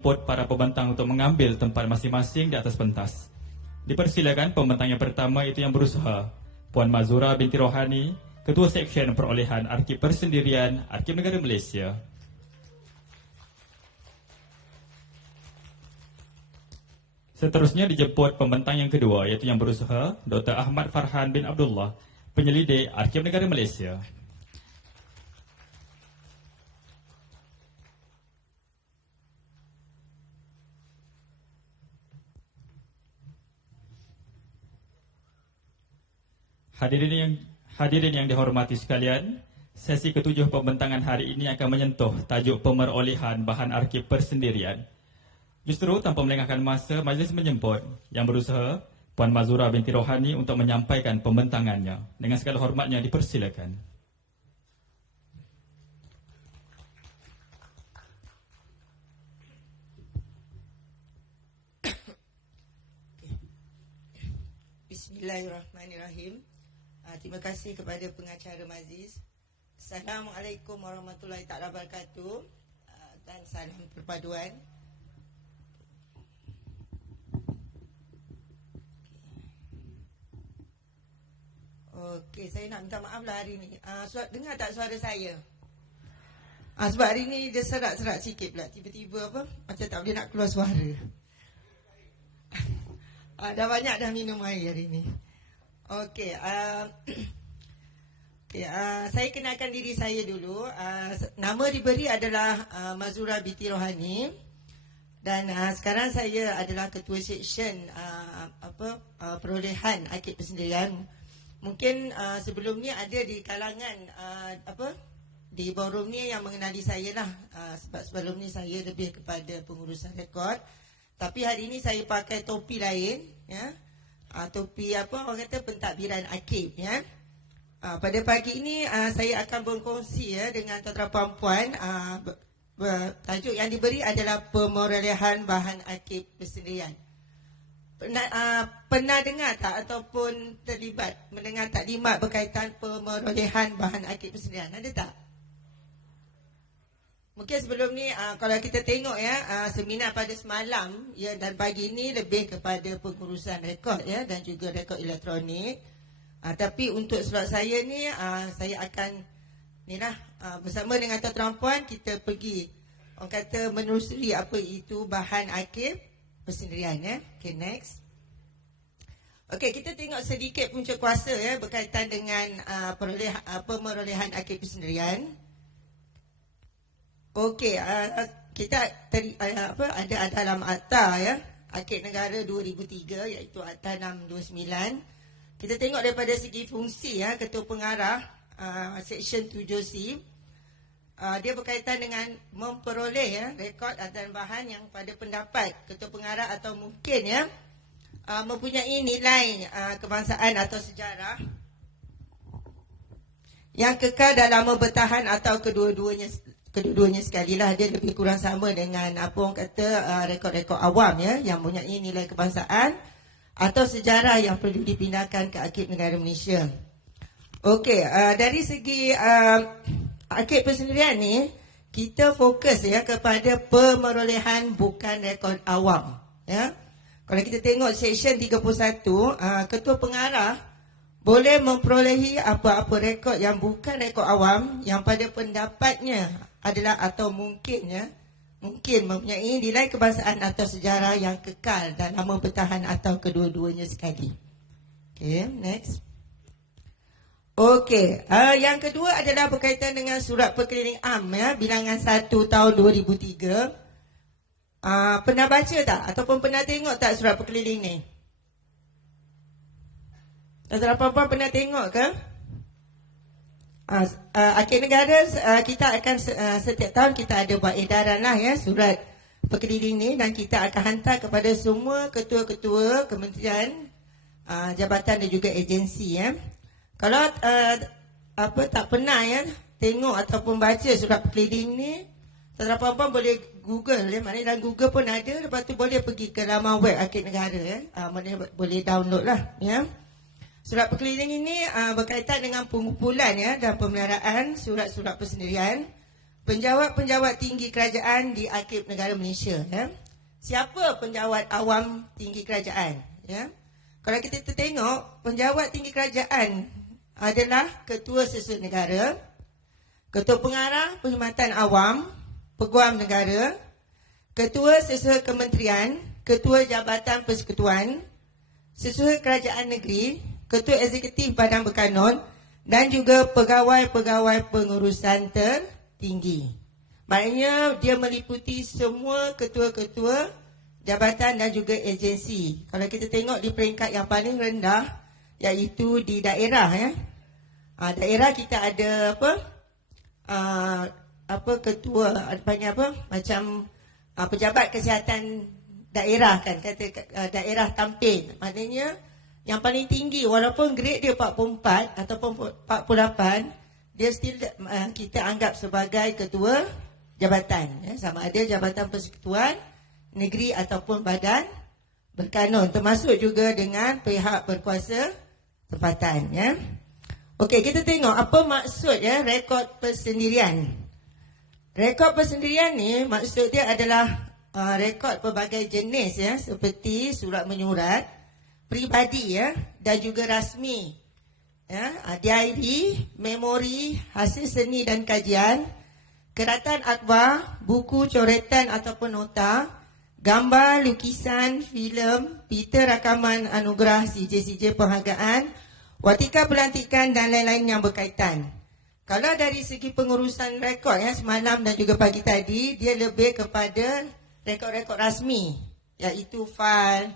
Pot para pembentang untuk mengambil tempat masing-masing di atas pentas. Dipersilakan pembentang yang pertama itu yang berusaha, Puan Mazura binti Rohani, Ketua Seksyen Perolehan Arkib Persendirian Arkib Negara Malaysia. Seterusnya dijemput pembentang yang kedua iaitu yang berusaha, Dr. Ahmad Farhan bin Abdullah, Penyelidik Arkib Negara Malaysia. Hadirin yang dihormati sekalian, sesi ketujuh pembentangan hari ini akan menyentuh tajuk pemerolehan bahan arkib persendirian. Justru tanpa melengahkan masa, majlis menjemput yang berusaha, Puan Mazura binti Rohani untuk menyampaikan pembentangannya. Dengan segala hormatnya dipersilakan. Bismillahirrahmanirrahim. Terima kasih kepada pengacara majlis. Assalamualaikum warahmatullahi taala wabarakatuh. Dan salam perpaduan. Okey, saya nak minta maaf lah hari ni. Dengar tak suara saya? Sebab hari ni dia serak-serak sikit pula. Tiba-tiba apa? Macam tak boleh nak keluar suara. Dah banyak dah minum air hari ni. Okey, saya kenalkan diri saya dulu. Nama diberi adalah Mazura binti Rohani. Dan sekarang saya adalah Ketua Seksyen Perolehan Arkib Persendirian. Mungkin sebelum ni ada di kalangan di bawah ni yang mengenali saya lah. Sebab sebelum ni saya lebih kepada pengurusan rekod. Tapi hari ini saya pakai topi lain, ya. Topi orang kata pentadbiran arkib, ya. Pada pagi ini saya akan berkongsi dengan tuan-tuan puan. Tajuk yang diberi adalah pemerolehan bahan arkib persendirian. Pernah dengar tak ataupun terlibat mendengar taklimat berkaitan pemerolehan bahan arkib persendirian? Ada tak? Mungkin sebelum ni kalau kita tengok seminar pada semalam dan pagi ni lebih kepada pengurusan rekod dan juga rekod elektronik. Tapi untuk slot saya ni saya akan bersama dengan tuan-tuan puan kita pergi orang kata menelusuri apa itu bahan arkib persendirian. Okay, next. Okey, kita tengok sedikit punca kuasa berkaitan dengan pemerolehan arkib persendirian. Okey, kita ada dalam Akta Arkib Negara 2003 iaitu Akta 629. Kita tengok daripada segi fungsi Ketua Pengarah Seksyen 7C. Dia berkaitan dengan memperoleh rekod dan bahan yang pada pendapat Ketua Pengarah atau mungkin mempunyai nilai kebangsaan atau sejarah yang kekal dalam bertahan atau kedua-duanya sekali lah. Dia lebih kurang sama dengan apa orang kata rekod-rekod awam yang mempunyai nilai kebangsaan atau sejarah yang perlu dipindahkan ke Arkib Negara Malaysia. Okey, dari segi arkib persendirian ni kita fokus kepada pemerolehan bukan rekod awam. Kalau kita tengok Seksyen 31, Ketua Pengarah boleh memperolehi apa-apa rekod yang bukan rekod awam yang pada pendapatnya adalah atau mungkin mempunyai nilai kebangsaan atau sejarah yang kekal dan lama bertahan atau kedua-duanya sekali. Okay, next. Okey, yang kedua adalah berkaitan dengan Surat Perkeliling Am bilangan 1 tahun 2003. Pernah baca tak ataupun pernah tengok tak surat perkeliling ni? Tuan-tuan puan pernah tengok ke? Arkib Negara kita akan setiap tahun kita ada buat edaran lah surat perkeliling ni dan kita akan hantar kepada semua ketua-ketua kementerian, jabatan dan juga agensi. Kalau tak pernah tengok ataupun baca surat perkeliling ni, tuan-tuan puan boleh Google maknanya dalam Google pun ada, lepas tu boleh pergi ke laman web Arkib Negara mana boleh download lah Surat perkeliling ini berkaitan dengan pengumpulan dan pemeliharaan surat-surat persendirian penjawat-penjawat tinggi kerajaan di Arkib Negara Malaysia. Ya. Siapa penjawat awam tinggi kerajaan? Ya. Kalau kita tengok, penjawat tinggi kerajaan adalah Ketua Sesuai Negara, Ketua Pengarah Perkhidmatan Awam, Peguam Negara, Ketua Sesuai Kementerian, Ketua Jabatan Persekutuan, Sesuai Kerajaan Negeri, Ketua Eksekutif Badan Berkanun dan juga pegawai-pegawai pengurusan tertinggi. Maknanya dia meliputi semua ketua-ketua jabatan dan juga agensi. Kalau kita tengok di peringkat yang paling rendah, iaitu di daerah, ya. Daerah kita ada ketua, panggil apa? Macam pejabat kesihatan daerah kan, kata daerah tampil. Maknanya yang paling tinggi, walaupun grade dia 44 ataupun 48, dia still kita anggap sebagai ketua jabatan, ya. Sama ada jabatan persekutuan negeri ataupun badan berkanun, termasuk juga dengan pihak berkuasa tempatan, ya. Okey, kita tengok apa maksud, ya, rekod persendirian. Rekod persendirian ni maksud dia adalah rekod pelbagai jenis, ya, seperti surat menyurat, peribadi, ya, dan juga rasmi, ya, diary, memori, hasil seni dan kajian, keratan akhbar, buku coretan ataupun nota, gambar, lukisan, filem, pita rakaman anugerah, CJ-CJ penghargaan, watika pelantikan dan lain-lain yang berkaitan. Kalau dari segi pengurusan rekod, ya, semalam dan juga pagi tadi, dia lebih kepada rekod-rekod rasmi, iaitu fail,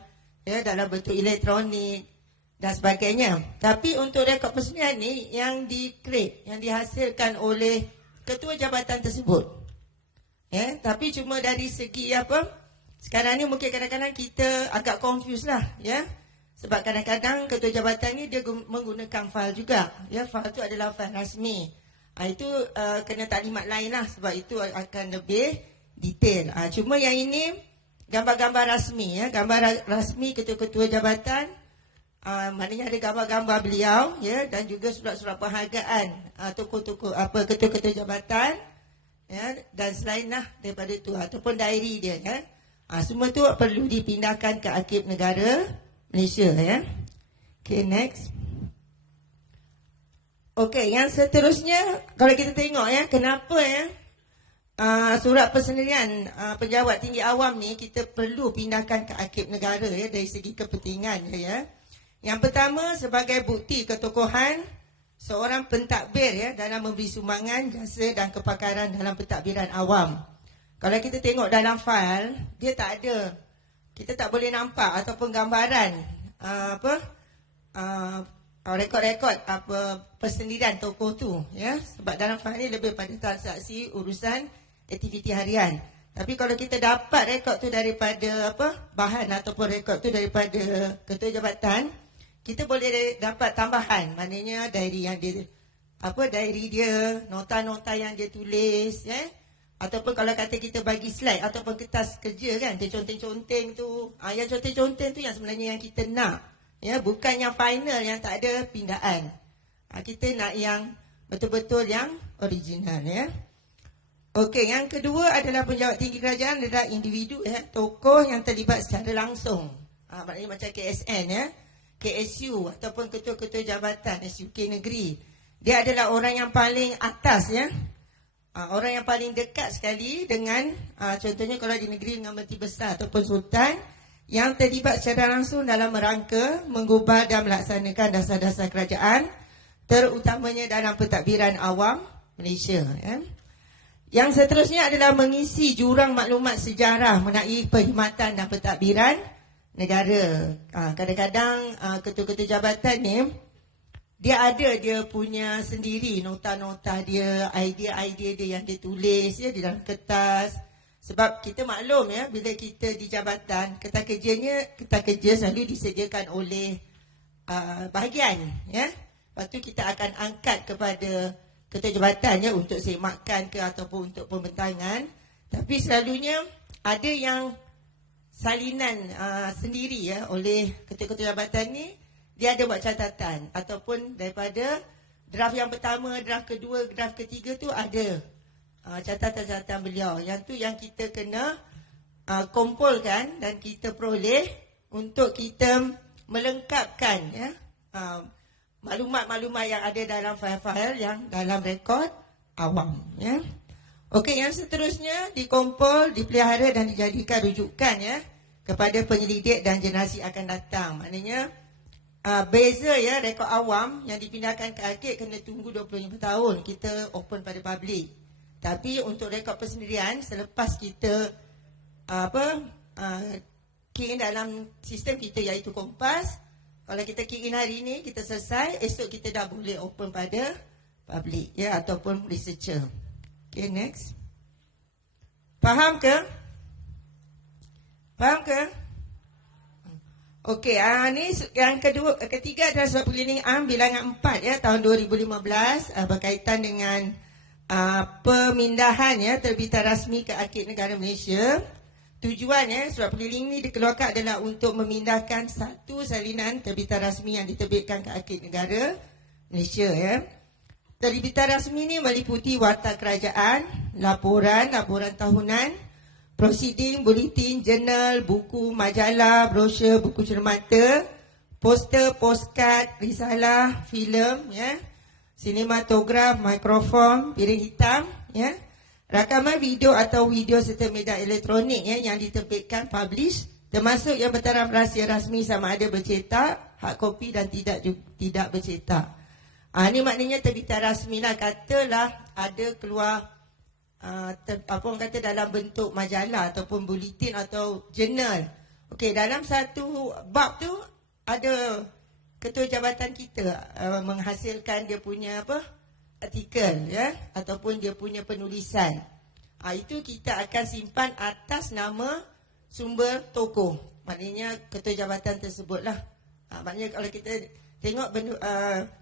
ya, dalam bentuk elektronik dan sebagainya. Tapi untuk rekod persendirian ni yang di-create, yang dihasilkan oleh ketua jabatan tersebut. Ya, tapi cuma dari segi apa? Sekarang ni mungkin kadang-kadang kita agak confused lah, ya. Sebab kadang-kadang ketua jabatan ni dia menggunakan fail juga. Ya, fail tu adalah fail rasmi. Itu kena taklimat lain lah, sebab itu akan lebih detail. Cuma yang ini gambar-gambar rasmi, ya. Gambar rasmi ketua-ketua jabatan, maknanya ada gambar-gambar beliau, ya, dan juga surat-surat penghargaan tokoh-tokoh ketua-ketua jabatan, ya, dan selain lah daripada itu ataupun diary dia, ya. Semua tu perlu dipindahkan ke Arkib Negara Malaysia, ya. Okay, next. Okay, yang seterusnya, kalau kita tengok, ya, kenapa, ya, surat persendirian pejabat tinggi awam ni kita perlu pindahkan ke Arkib Negara, ya, dari segi kepentingan, ya. Yang pertama, sebagai bukti ketokohan seorang pentadbir, ya, dalam memberi sumbangan jasa dan kepakaran dalam pentadbiran awam. Kalau kita tengok dalam fail, dia tak ada. Kita tak boleh nampak ataupun gambaran rekod-rekod persendirian tokoh tu, ya. Sebab dalam fail ni lebih pada transaksi urusan aktiviti harian. Tapi kalau kita dapat rekod tu daripada bahan ataupun rekod tu daripada ketua jabatan, kita boleh dapat tambahan. Maknanya diary yang dia diary dia, nota-nota yang dia tulis, ya. Ataupun kalau kata kita bagi slide ataupun kertas kerja, kan, dia conteng-conteng tu, yang conteng-conteng tu yang sebenarnya yang kita nak, ya, bukan yang final yang tak ada pindaan. Kita nak yang betul-betul yang original, ya. Okey, yang kedua adalah penjawat tinggi kerajaan adalah individu, ya, tokoh yang terlibat secara langsung. Maknanya macam KSN, ya, KSU ataupun ketua-ketua jabatan SUK negeri. Dia adalah orang yang paling atas, ya. Orang yang paling dekat sekali dengan, contohnya kalau di negeri dengan Menteri Besar ataupun Sultan, yang terlibat secara langsung dalam merangka, mengubah dan melaksanakan dasar-dasar kerajaan, terutamanya dalam pentadbiran awam Malaysia, ya. Yang seterusnya adalah mengisi jurang maklumat sejarah mengenai perkhidmatan dan pentadbiran negara. Kadang-kadang ketua-ketua jabatan ni, dia punya sendiri nota-nota dia, idea-idea dia yang dia tulis, ya, di dalam kertas. Sebab kita maklum, ya, bila kita di jabatan, kertas kerja selalu disediakan oleh bahagian, ya. Lepas tu kita akan angkat kepada ketua jabatan, ya, untuk semakkan ke ataupun untuk pembentangan. Tapi selalunya ada yang salinan sendiri, ya, oleh ketua-ketua jabatan ni. Dia ada buat catatan ataupun daripada draft yang pertama, draft kedua, draft ketiga tu ada catatan-catatan beliau. Yang tu yang kita kena kumpulkan dan kita peroleh untuk kita melengkapkan ya maklumat-maklumat yang ada dalam fail-fail yang dalam rekod awam ya. Okey, yang seterusnya dikumpul, dipelihara dan dijadikan rujukan ya kepada penyelidik dan generasi akan datang. Maknanya beza ya, rekod awam yang dipindahkan ke arkib kena tunggu 25 tahun kita open pada public. Tapi untuk rekod persendirian selepas kita key in dalam sistem kita iaitu Kompas, kalau kita key in hari ini kita selesai, esok kita dah boleh open pada public ya ataupun researcher. Okay, next. Faham ke? Faham ke? Okey, ni yang ketiga adalah surat pengeliling am bilangan 4 ya tahun 2015 berkaitan dengan pemindahan ya terbitan rasmi ke Arkib Negara Malaysia. Tujuannya surat pengeliling ini dikeluarkan adalah untuk memindahkan satu salinan terbitan rasmi yang diterbitkan ke Arkib Negara Malaysia ya. Terbitan rasmi ini meliputi warta kerajaan, laporan tahunan, prosiding, buletin, jurnal, buku, majalah, brosur, buku cermata, poster, postcard, risalah, filem, ya, sinematograf, mikrofon, piring hitam, ya, rakaman video atau video serta media elektronik ya yang diterbitkan publish, termasuk yang bertaraf rahsia rasmi sama ada bercetak, hard copy dan tidak bercetak. Ini maknanya terbitan rasmi lah, katalah ada keluar apa orang kata dalam bentuk majalah ataupun buletin atau jurnal. Okey, dalam satu bab tu ada ketua jabatan kita menghasilkan dia punya artikel ya ataupun dia punya penulisan. Itu kita akan simpan atas nama sumber tokoh. Maknanya ketua jabatan tersebutlah. Maknanya kalau kita tengok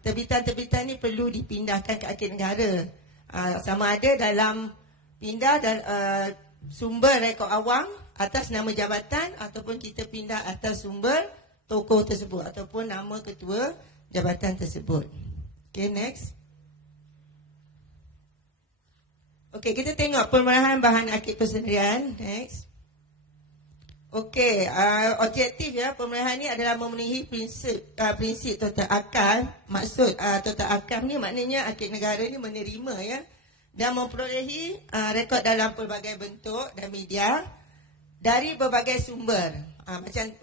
terbitan-terbitan ni perlu dipindahkan ke Arkib Negara. Sama ada dalam pindah dan sumber rekod awam atas nama jabatan ataupun kita pindah atas sumber tokoh tersebut ataupun nama ketua jabatan tersebut. Okay, next. Okay, kita tengok pemerahan bahan arkib persendirian. Next. Okey, objektif ya pemerahan ni adalah memenuhi prinsip total akal. Maksud total akal ni maknanya Arkib Negara ni menerima ya dan memperolehi rekod dalam pelbagai bentuk dan media dari berbagai sumber.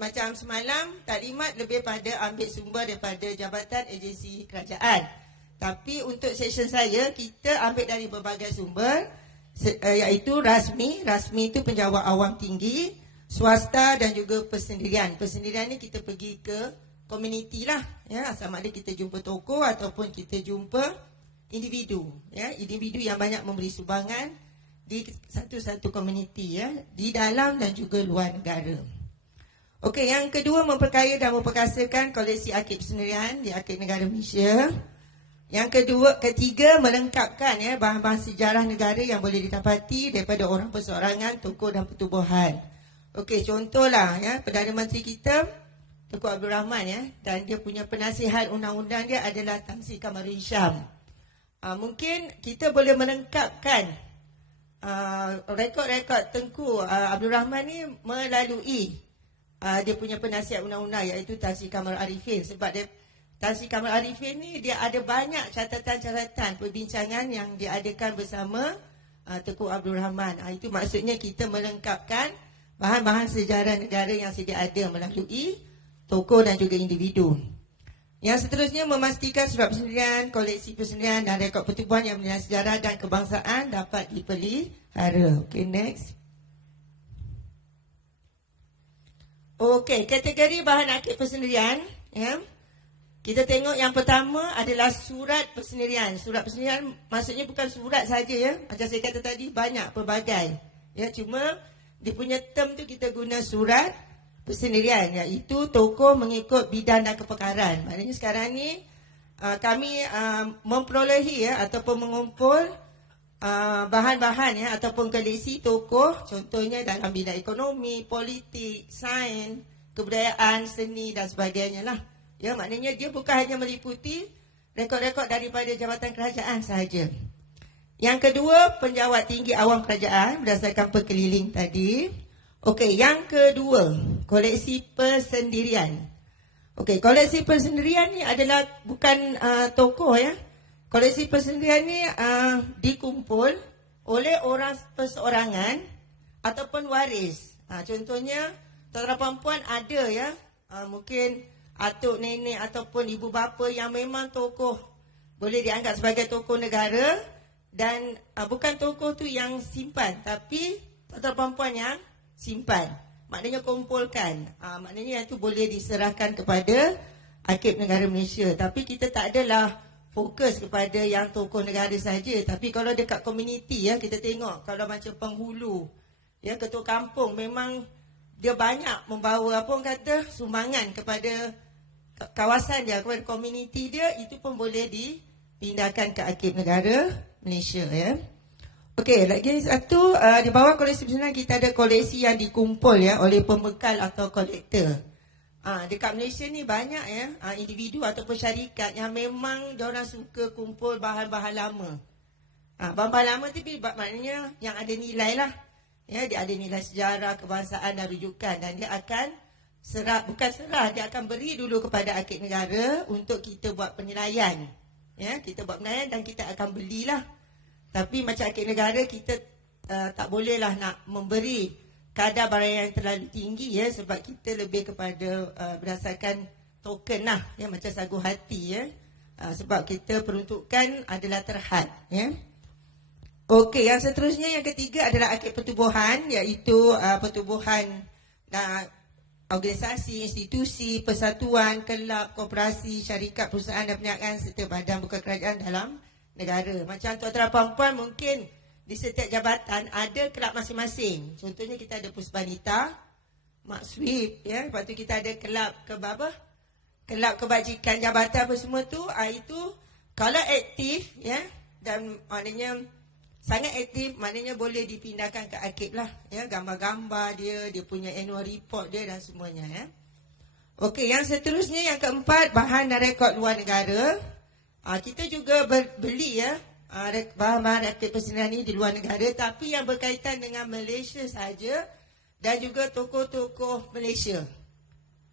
Macam semalam taklimat lebih pada ambil sumber daripada jabatan agensi kerajaan. Tapi untuk session saya kita ambil dari berbagai sumber iaitu rasmi itu penjawat awam tinggi, swasta dan juga persendirian. Persendirian ni kita pergi ke komuniti lah ya, sama ada kita jumpa tokoh ataupun kita jumpa individu ya, individu yang banyak memberi sumbangan di satu-satu komuniti ya, di dalam dan juga luar negara. Okey, yang kedua memperkaya dan memperkasakan koleksi arkib persendirian di Arkib Negara Malaysia. Yang ketiga melengkapkan ya bahan-bahan sejarah negara yang boleh didapati daripada orang perseorangan, tokoh dan pertubuhan. Okey, contohlah ya, Perdana Menteri kita Tunku Abdul Rahman ya, dan dia punya penasihat undang-undang dia adalah Tan Sri Kamaluddin Sham. Mungkin kita boleh melengkapkan rekod-rekod Tunku Abdul Rahman ni melalui dia punya penasihat undang-undang iaitu Tan Sri Kamal Arifin. Sebab Tan Sri Kamal Arifin ni dia ada banyak catatan-catatan perbincangan yang diadakan bersama Tunku Abdul Rahman. Itu maksudnya kita melengkapkan bahan-bahan sejarah negara yang sedia ada melalui tokoh dan juga individu. Yang seterusnya memastikan surat persendirian, koleksi persendirian dan rekod pertubuhan yang menilai sejarah dan kebangsaan dapat dipelihara. Okay, next. Okay, kategori bahan arkib persendirian ya. Kita tengok yang pertama adalah surat persendirian. Surat persendirian maksudnya bukan surat saja ya. Macam saya kata tadi banyak pelbagai. Ya, cuma dia punya term tu kita guna surat persendirian, iaitu tokoh mengikut bidang dan kepakaran. Maknanya sekarang ni kami memperolehi ya ataupun mengumpul bahan-bahan ya ataupun koleksi tokoh, contohnya dalam bidang ekonomi, politik, sains, kebudayaan, seni dan sebagainya lah. Ya, maknanya dia bukan hanya meliputi rekod-rekod daripada jabatan kerajaan sahaja. Yang kedua, penjawat tinggi awam kerajaan berdasarkan perkeliling tadi. Okey, yang kedua, koleksi persendirian. Okey, koleksi persendirian ni adalah bukan tokoh ya. Koleksi persendirian ni dikumpul oleh orang perseorangan ataupun waris. Contohnya, tuan-tuan puan ada ya, mungkin atuk nenek ataupun ibu bapa yang memang tokoh, boleh dianggap sebagai tokoh negara. Dan bukan tokoh tu yang simpan, tapi tuan-tuan puan yang simpan. Maknanya kumpulkan. Maknanya yang tu boleh diserahkan kepada Arkib Negara Malaysia. Tapi kita tak adalah fokus kepada yang tokoh negara saja. Tapi kalau dekat komuniti ya, kita tengok kalau macam penghulu, ya, ketua kampung memang dia banyak membawa apa orang kata sumbangan kepada kawasan dia, kepada komuniti dia, itu pun boleh dipindahkan ke Arkib Negara Malaysia ya. Okey, lagi satu, di bawah koleksi persendirian kita ada koleksi yang dikumpul ya oleh pembekal atau kolektor. Dekat Malaysia ni banyak ya, individu ataupun syarikat yang memang diorang suka kumpul bahan-bahan lama. Bahan-bahan lama tu maknanya yang ada nilai lah. Ya, dia ada nilai sejarah, kebangsaan dan rujukan, dan dia akan dia akan beri dulu kepada Arkib Negara untuk kita buat penilaian. Ya, kita buat penilaian dan kita akan belilah. Tapi macam Arkib Negara kita tak bolehlah nak memberi kadar barang yang terlalu tinggi ya, sebab kita lebih kepada berdasarkan token lah ya, macam sagu hati ya. Sebab kita peruntukan adalah terhad ya. Okey, yang seterusnya yang ketiga adalah Arkib Pertubuhan, iaitu pertubuhan organisasi, institusi, persatuan, kelab, koperasi, syarikat, perusahaan dan perniagaan serta badan bukan kerajaan dalam negara. Macam tuan-tuan puan-puan mungkin di setiap jabatan ada kelab masing-masing. Contohnya kita ada Puspanita, Mak Sweep ya, lepas tu kita ada kelab kelab kebajikan jabatan apa semua tu, itu kalau aktif ya, dan maknanya sangat aktif, maknanya boleh dipindahkan ke Arkib lah ya, gambar-gambar dia punya annual report dia dan semuanya ya. Okey, yang seterusnya yang keempat, bahan dan rekod luar negara. Kita juga beli ya bahan-bahan Arkib persendirian ni di luar negara, tapi yang berkaitan dengan Malaysia saja dan juga tokoh-tokoh Malaysia.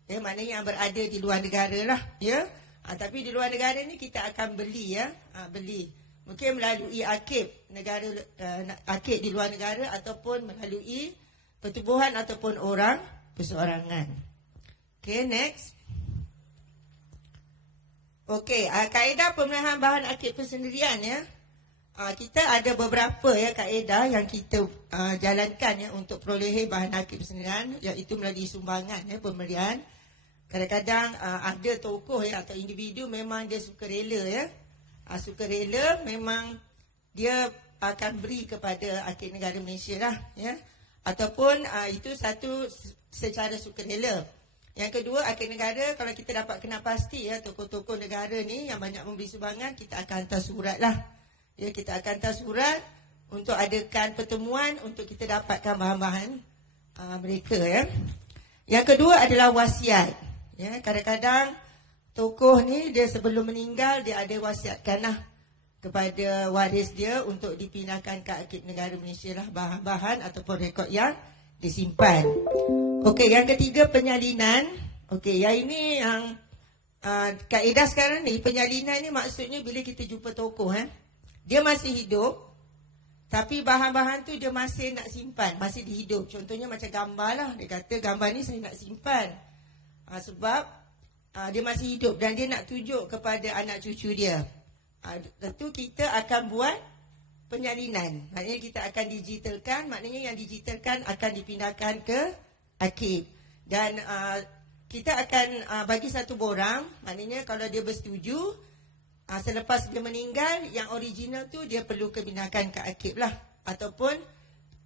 Ya, maknanya yang berada di luar negara lah ya. Tapi di luar negara ni kita akan beli ya, beli. Mungkin melalui Arkib negara, Arkib di luar negara, ataupun melalui pertubuhan ataupun orang perseorangan. Okay, next. Okey, kaedah pemilihan bahan Arkib persendirian ya. Kita ada beberapa ya kaedah yang kita jalankan ya untuk perolehan bahan Arkib persendirian, iaitu melalui sumbangan ya, pemberian. Kadang-kadang ada tokoh ya atau individu memang dia sukarela ya. Sukarela memang dia akan beri kepada Arkib Negara Malaysia lah ya. Ataupun itu satu secara sukarela. Yang kedua, Arkib Negara, kalau kita dapat kenal pasti ya tokoh-tokoh negara ni yang banyak memberi sumbangan, kita akan hantar surat lah. Ya, kita akan hantar surat untuk adakan pertemuan untuk kita dapatkan bahan-bahan mereka ya. Yang kedua adalah wasiat. Ya, kadang-kadang tokoh ni dia sebelum meninggal dia ada wasiatkan lah kepada waris dia untuk dipindahkan ke Arkib Negara Malaysia lah bahan-bahan ataupun rekod yang disimpan. Okey, yang ketiga penyalinan. Okey, yang ini yang kaedah sekarang ni, penyalinan ni maksudnya bila kita jumpa tokoh dia masih hidup tapi bahan-bahan tu dia masih nak simpan, masih dihidup. Contohnya macam gambar lah, dia kata gambar ni saya nak simpan sebab dia masih hidup dan dia nak tunjuk kepada anak cucu dia. Tentu kita akan buat penyalinan. Maknanya kita akan digitalkan, maknanya yang digitalkan akan dipindahkan ke Arkib. Dan kita akan bagi satu borang, maknanya kalau dia bersetuju, selepas dia meninggal, yang original tu dia perlu kepindahkan ke Arkib lah. Ataupun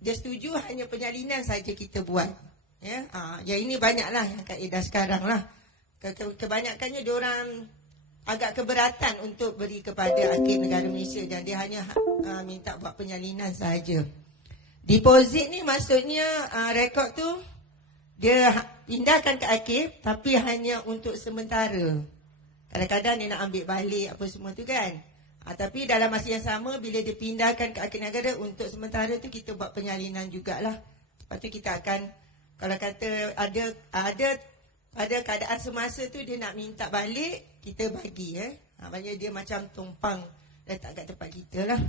dia setuju hanya penyalinan saja kita buat. Ya, yang ini banyaklah yang kaedah sekarang lah. Kebanyakannya diorang agak keberatan untuk beri kepada Arkib Negara Malaysia dan dia hanya minta buat penyalinan sahaja. Deposit ni maksudnya rekod tu dia pindahkan ke Arkib tapi hanya untuk sementara. Kadang-kadang dia nak ambil balik apa semua tu kan. Tapi dalam masa yang sama, bila dipindahkan ke akhir negara, untuk sementara tu kita buat penyalinan jugalah. Lepas tu kita akan, kalau kata ada pada keadaan semasa tu dia nak minta balik, kita bagi. Maksudnya dia macam tumpang letak kat tempat kita lah.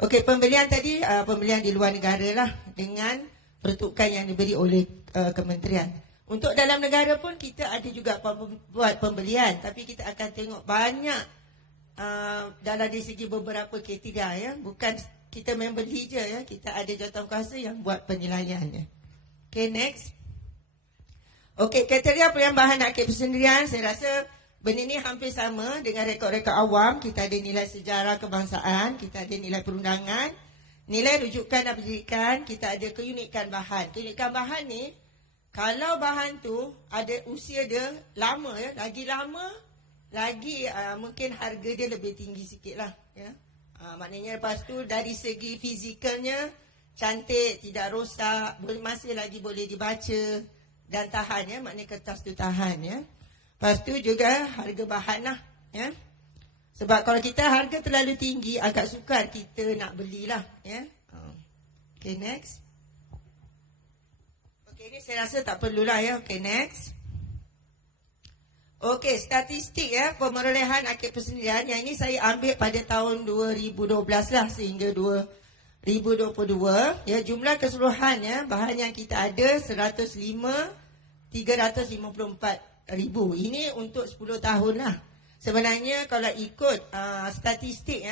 Okey, pembelian tadi, pembelian di luar negara lah, dengan peruntukan yang diberi oleh kementerian. Untuk dalam negara pun kita ada juga buat pembelian, tapi kita akan tengok banyak dalam dari segi beberapa kriteria, bukan kita membeli je, kita ada jawatankuasa yang buat penilaiannya. Okay, next. Okay, kriteria penambahan akid persendirian, saya rasa benda ni hampir sama dengan rekod-rekod awam. Kita ada nilai sejarah kebangsaan, kita ada nilai perundangan, nilai rujukan dan pendidikan, kita ada keunikan bahan. Keunikan bahan ni, kalau bahan tu ada usia dia lama, lagi lama, lagi mungkin harga dia lebih tinggi sikit lah. Maknanya lepas tu dari segi fizikalnya cantik, tidak rosak, masih lagi boleh dibaca dan tahan, maknanya kertas tu tahan. Lepas tu juga harga bahan lah. Sebab kalau kita harga terlalu tinggi, agak sukar kita nak belilah. Okay, next. Okay, ni saya rasa tak perlulah Okay, next. Okey, statistik pemerolehan akid persendirian. Yang ini saya ambil pada tahun 2012 lah sehingga 2022. Jumlah keseluruhan bahan yang kita ada 354,000. Ini untuk 10 tahun lah. Sebenarnya kalau ikut statistik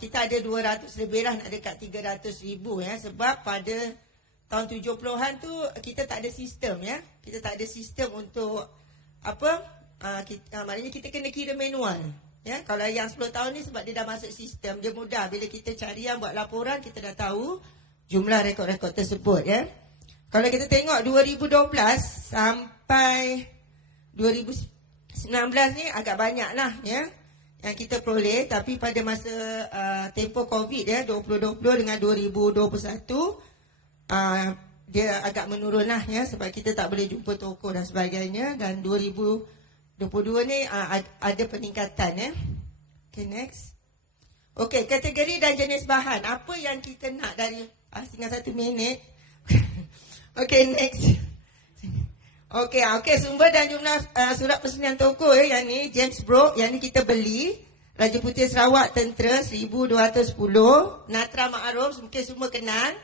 kita ada 200 lebih lah, nak dekat 300,000 sebab pada tahun 70-an tu kita tak ada sistem Kita tak ada sistem untuk maknanya kita kena kira manual. Kalau yang 10 tahun ni sebab dia dah masuk sistem, dia mudah. Bila kita cari yang buat laporan, kita dah tahu jumlah rekod-rekod tersebut. Kalau kita tengok 2012 sampai 2019 ni agak banyak lah yang kita peroleh. Tapi pada masa tempoh COVID 2020 dengan 2021 dia agak menurun lah sebab kita tak boleh jumpa toko dan sebagainya. Dan 2022 ni ada peningkatan. Okay, next. Okay, kategori dan jenis bahan. Apa yang kita nak dari tinggal 1 minit. Okay, next. Okay, sumber dan jumlah surat persendirian toko yang ni James Brooke, yang ni kita beli Raja Putih Sarawak Tentera 1210. Natra Ma'aruf, mungkin semua kenal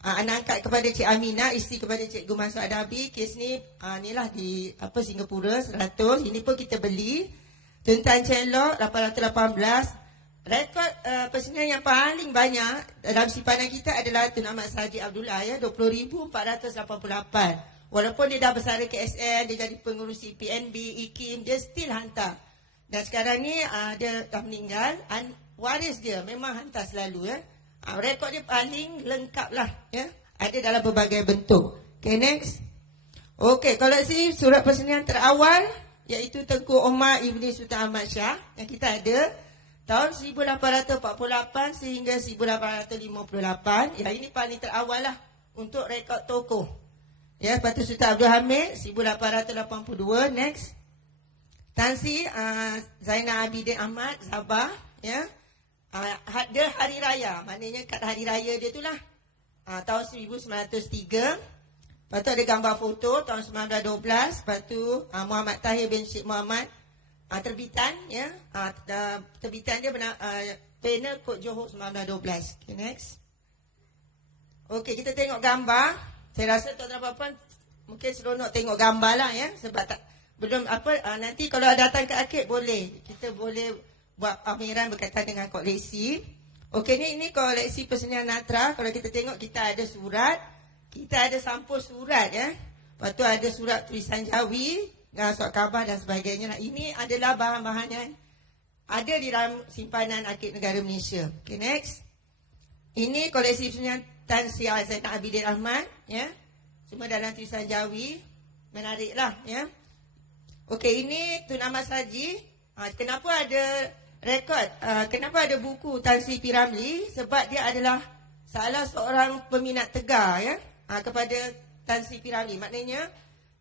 anak angkat kepada Cik Aminah, isteri kepada Cikgu Mansur Adabi. Kes ni inilah di Singapura 100. Ini pun kita beli. Tuntan Celok 818. Rekod persendirian yang paling banyak dalam simpanan kita adalah Tun Ahmad Saji Abdullah 20,488. Walaupun dia dah bersara KSN, dia jadi pengurusi PNB, IKIM, dia still hantar. Dan sekarang ni dia dah meninggal, waris dia memang hantar selalu rekod dia paling lengkap lah ada dalam berbagai bentuk. Okay, next. Okay, koleksi surat persendirian terawal iaitu Tengku Omar Ibni Sultan Ahmad Shah yang kita ada tahun 1848 sehingga 1858. Ini paling terawal lah untuk rekod tokoh. Lepas tu Sultan Abdul Hamid 1882. Next. Tan Sri Zainal Abidin Ahmad Sabah dia hari raya, maknanya kad hari raya dia tu lah tahun 1903. Lepas tu ada gambar foto tahun 1912. Lepas tu Muhammad Tahir bin Syed Muhammad terbitan terbitan dia panel Kod Johor 1912. Okay, next. Okay, kita tengok gambar. Saya rasa tuan-tuan dan puan mungkin seronok tengok gambar lah sebab belum nanti kalau datang ke akid kita boleh buat pameran berkaitan dengan koleksi. Okey, ini koleksi persendirian Natra. Kalau kita tengok, kita ada surat, kita ada sampul surat Lepas tu ada surat tulisan Jawi, surat khabar dan sebagainya. Ini adalah bahan-bahan yang ada di dalam simpanan Akid Negara Malaysia. Okey, next. Ini koleksi persendirian Tan Sri Zainal Abidin Ahmad semua dalam tulisan Jawi. Menariklah Okey, ini Tun Ahmad Saji. Kenapa ada rekod, kenapa ada buku Tan Sri P. Ramlee? Sebab dia adalah salah seorang peminat tegar kepada Tan Sri P. Ramlee. Maknanya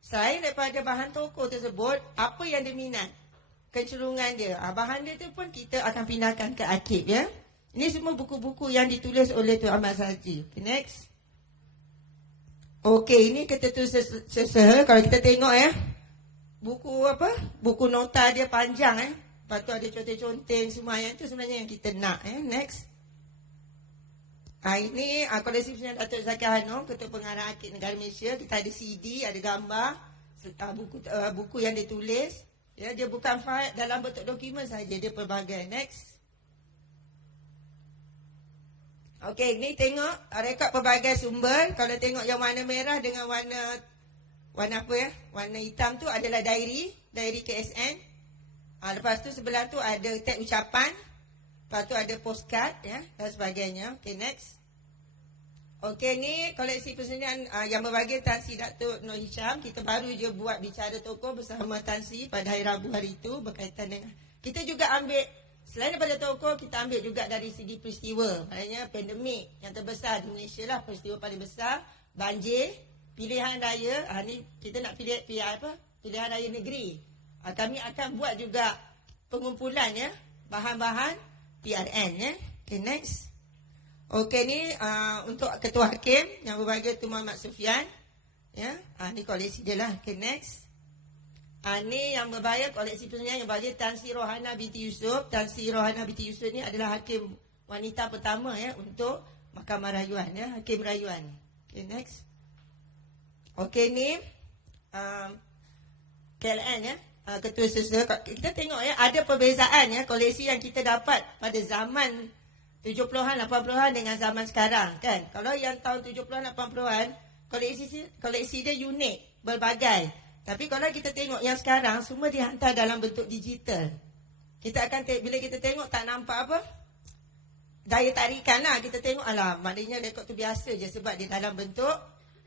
selain daripada bahan tokoh tersebut, apa yang dia minat, kecenderungan dia. Bahan dia tu pun kita akan pindahkan ke arsip ya. Ini semua buku-buku yang ditulis oleh Tuan Ahmad Saji. Okay, next. Okey, ini ketetusan kalau kita tengok ya. Buku apa? Buku nota dia panjang Lepas tu ada conteng-conteng semua yang tu sebenarnya yang kita nak Next. Ini koleksi penyiaran Datuk Zakir Hanum, Ketua Pengarah Arkib Negara Malaysia. Kita ada CD, ada gambar serta buku yang dia tulis. Ya, dia bukan file dalam bentuk dokumen saja, dia pelbagai. Next. Okey, ni tengok rekod pelbagai sumber. Kalau tengok yang warna merah dengan warna apa ya? Warna hitam tu adalah diary KSN. Lepas tu sebelah tu ada tag ucapan. Lepas tu ada postcard ya dan sebagainya. Okey, next. Okey, ni koleksi persendirian yang berbagi Tan Sri Datuk Noor Hisham. Kita baru je buat bicara tokoh bersama Tan Sri pada hari Rabu hari itu berkaitan dengan kita juga ambil selain daripada tokoh, kita ambil juga dari segi peristiwa. Maknanya pandemik yang terbesar di Malaysia lah, peristiwa paling besar, banjir, pilihan raya. Ni kita nak pilih apa? Pilihan raya negeri. Kami akan buat juga pengumpulan ya, bahan-bahan PRN ya. Okay, next. Okay, ni untuk Ketua Hakim yang berbagi Tun Muhammad Sufian. Ya, ni koleksi dia lah. Okay, next. Ni yang berbayar koleksi persendirian yang bagi Tan Sri Rohana binti Yusof. Tan Sri Rohana binti Yusof ni adalah hakim wanita pertama ya untuk Mahkamah Rayuan ya, hakim rayuan. Okay, next. Okay, ni KLN ya, Ketua Sesama. Kita tengok ya, ada perbezaan ya koleksi yang kita dapat pada zaman 70-an 80-an dengan zaman sekarang kan. Kalau yang tahun 70-an 80-an koleksi dia unik, berbagai. Tapi kalau kita tengok yang sekarang, semua dihantar dalam bentuk digital. Kita akan bila kita tengok tak nampak apa? Daya tarikan lah. Kita tengok, alah, maknanya rekod tu biasa je sebab dia dalam bentuk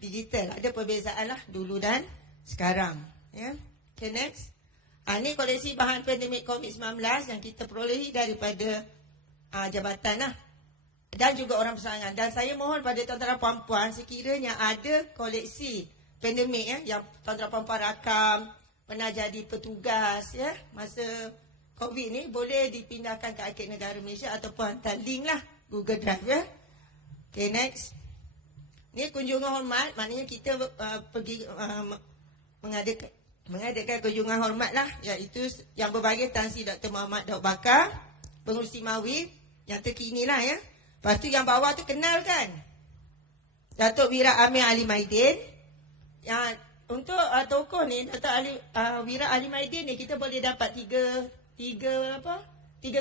digital. Ada perbezaan lah dulu dan sekarang. Ya. Okay, next. Ni koleksi bahan pandemik COVID-19 yang kita perolehi daripada jabatan lah. Dan juga orang persaingan. Dan saya mohon pada tuan-tuan dan puan-puan, sekiranya ada koleksi pandemik ya, yang tuan-tuan puan-puan rakam, pernah jadi petugas ya masa COVID ni, boleh dipindahkan ke Arkib Negara Malaysia ataupun hantar link lah Google Drive ya. Okay, next. Ni kunjungan hormat, maknanya kita pergi mengadakan kunjungan hormat lah, iaitu yang berbagi Tan Sri Dr. Muhammad Daud Bakar, Pengurusi Mawib yang terkini lah ya. Lepas tu yang bawah tu kenal kan, Datuk Wira Amir Ali Maidin. Ya, untuk tokoh ni Datuk Wira Ali Maidin ni kita boleh dapat tiga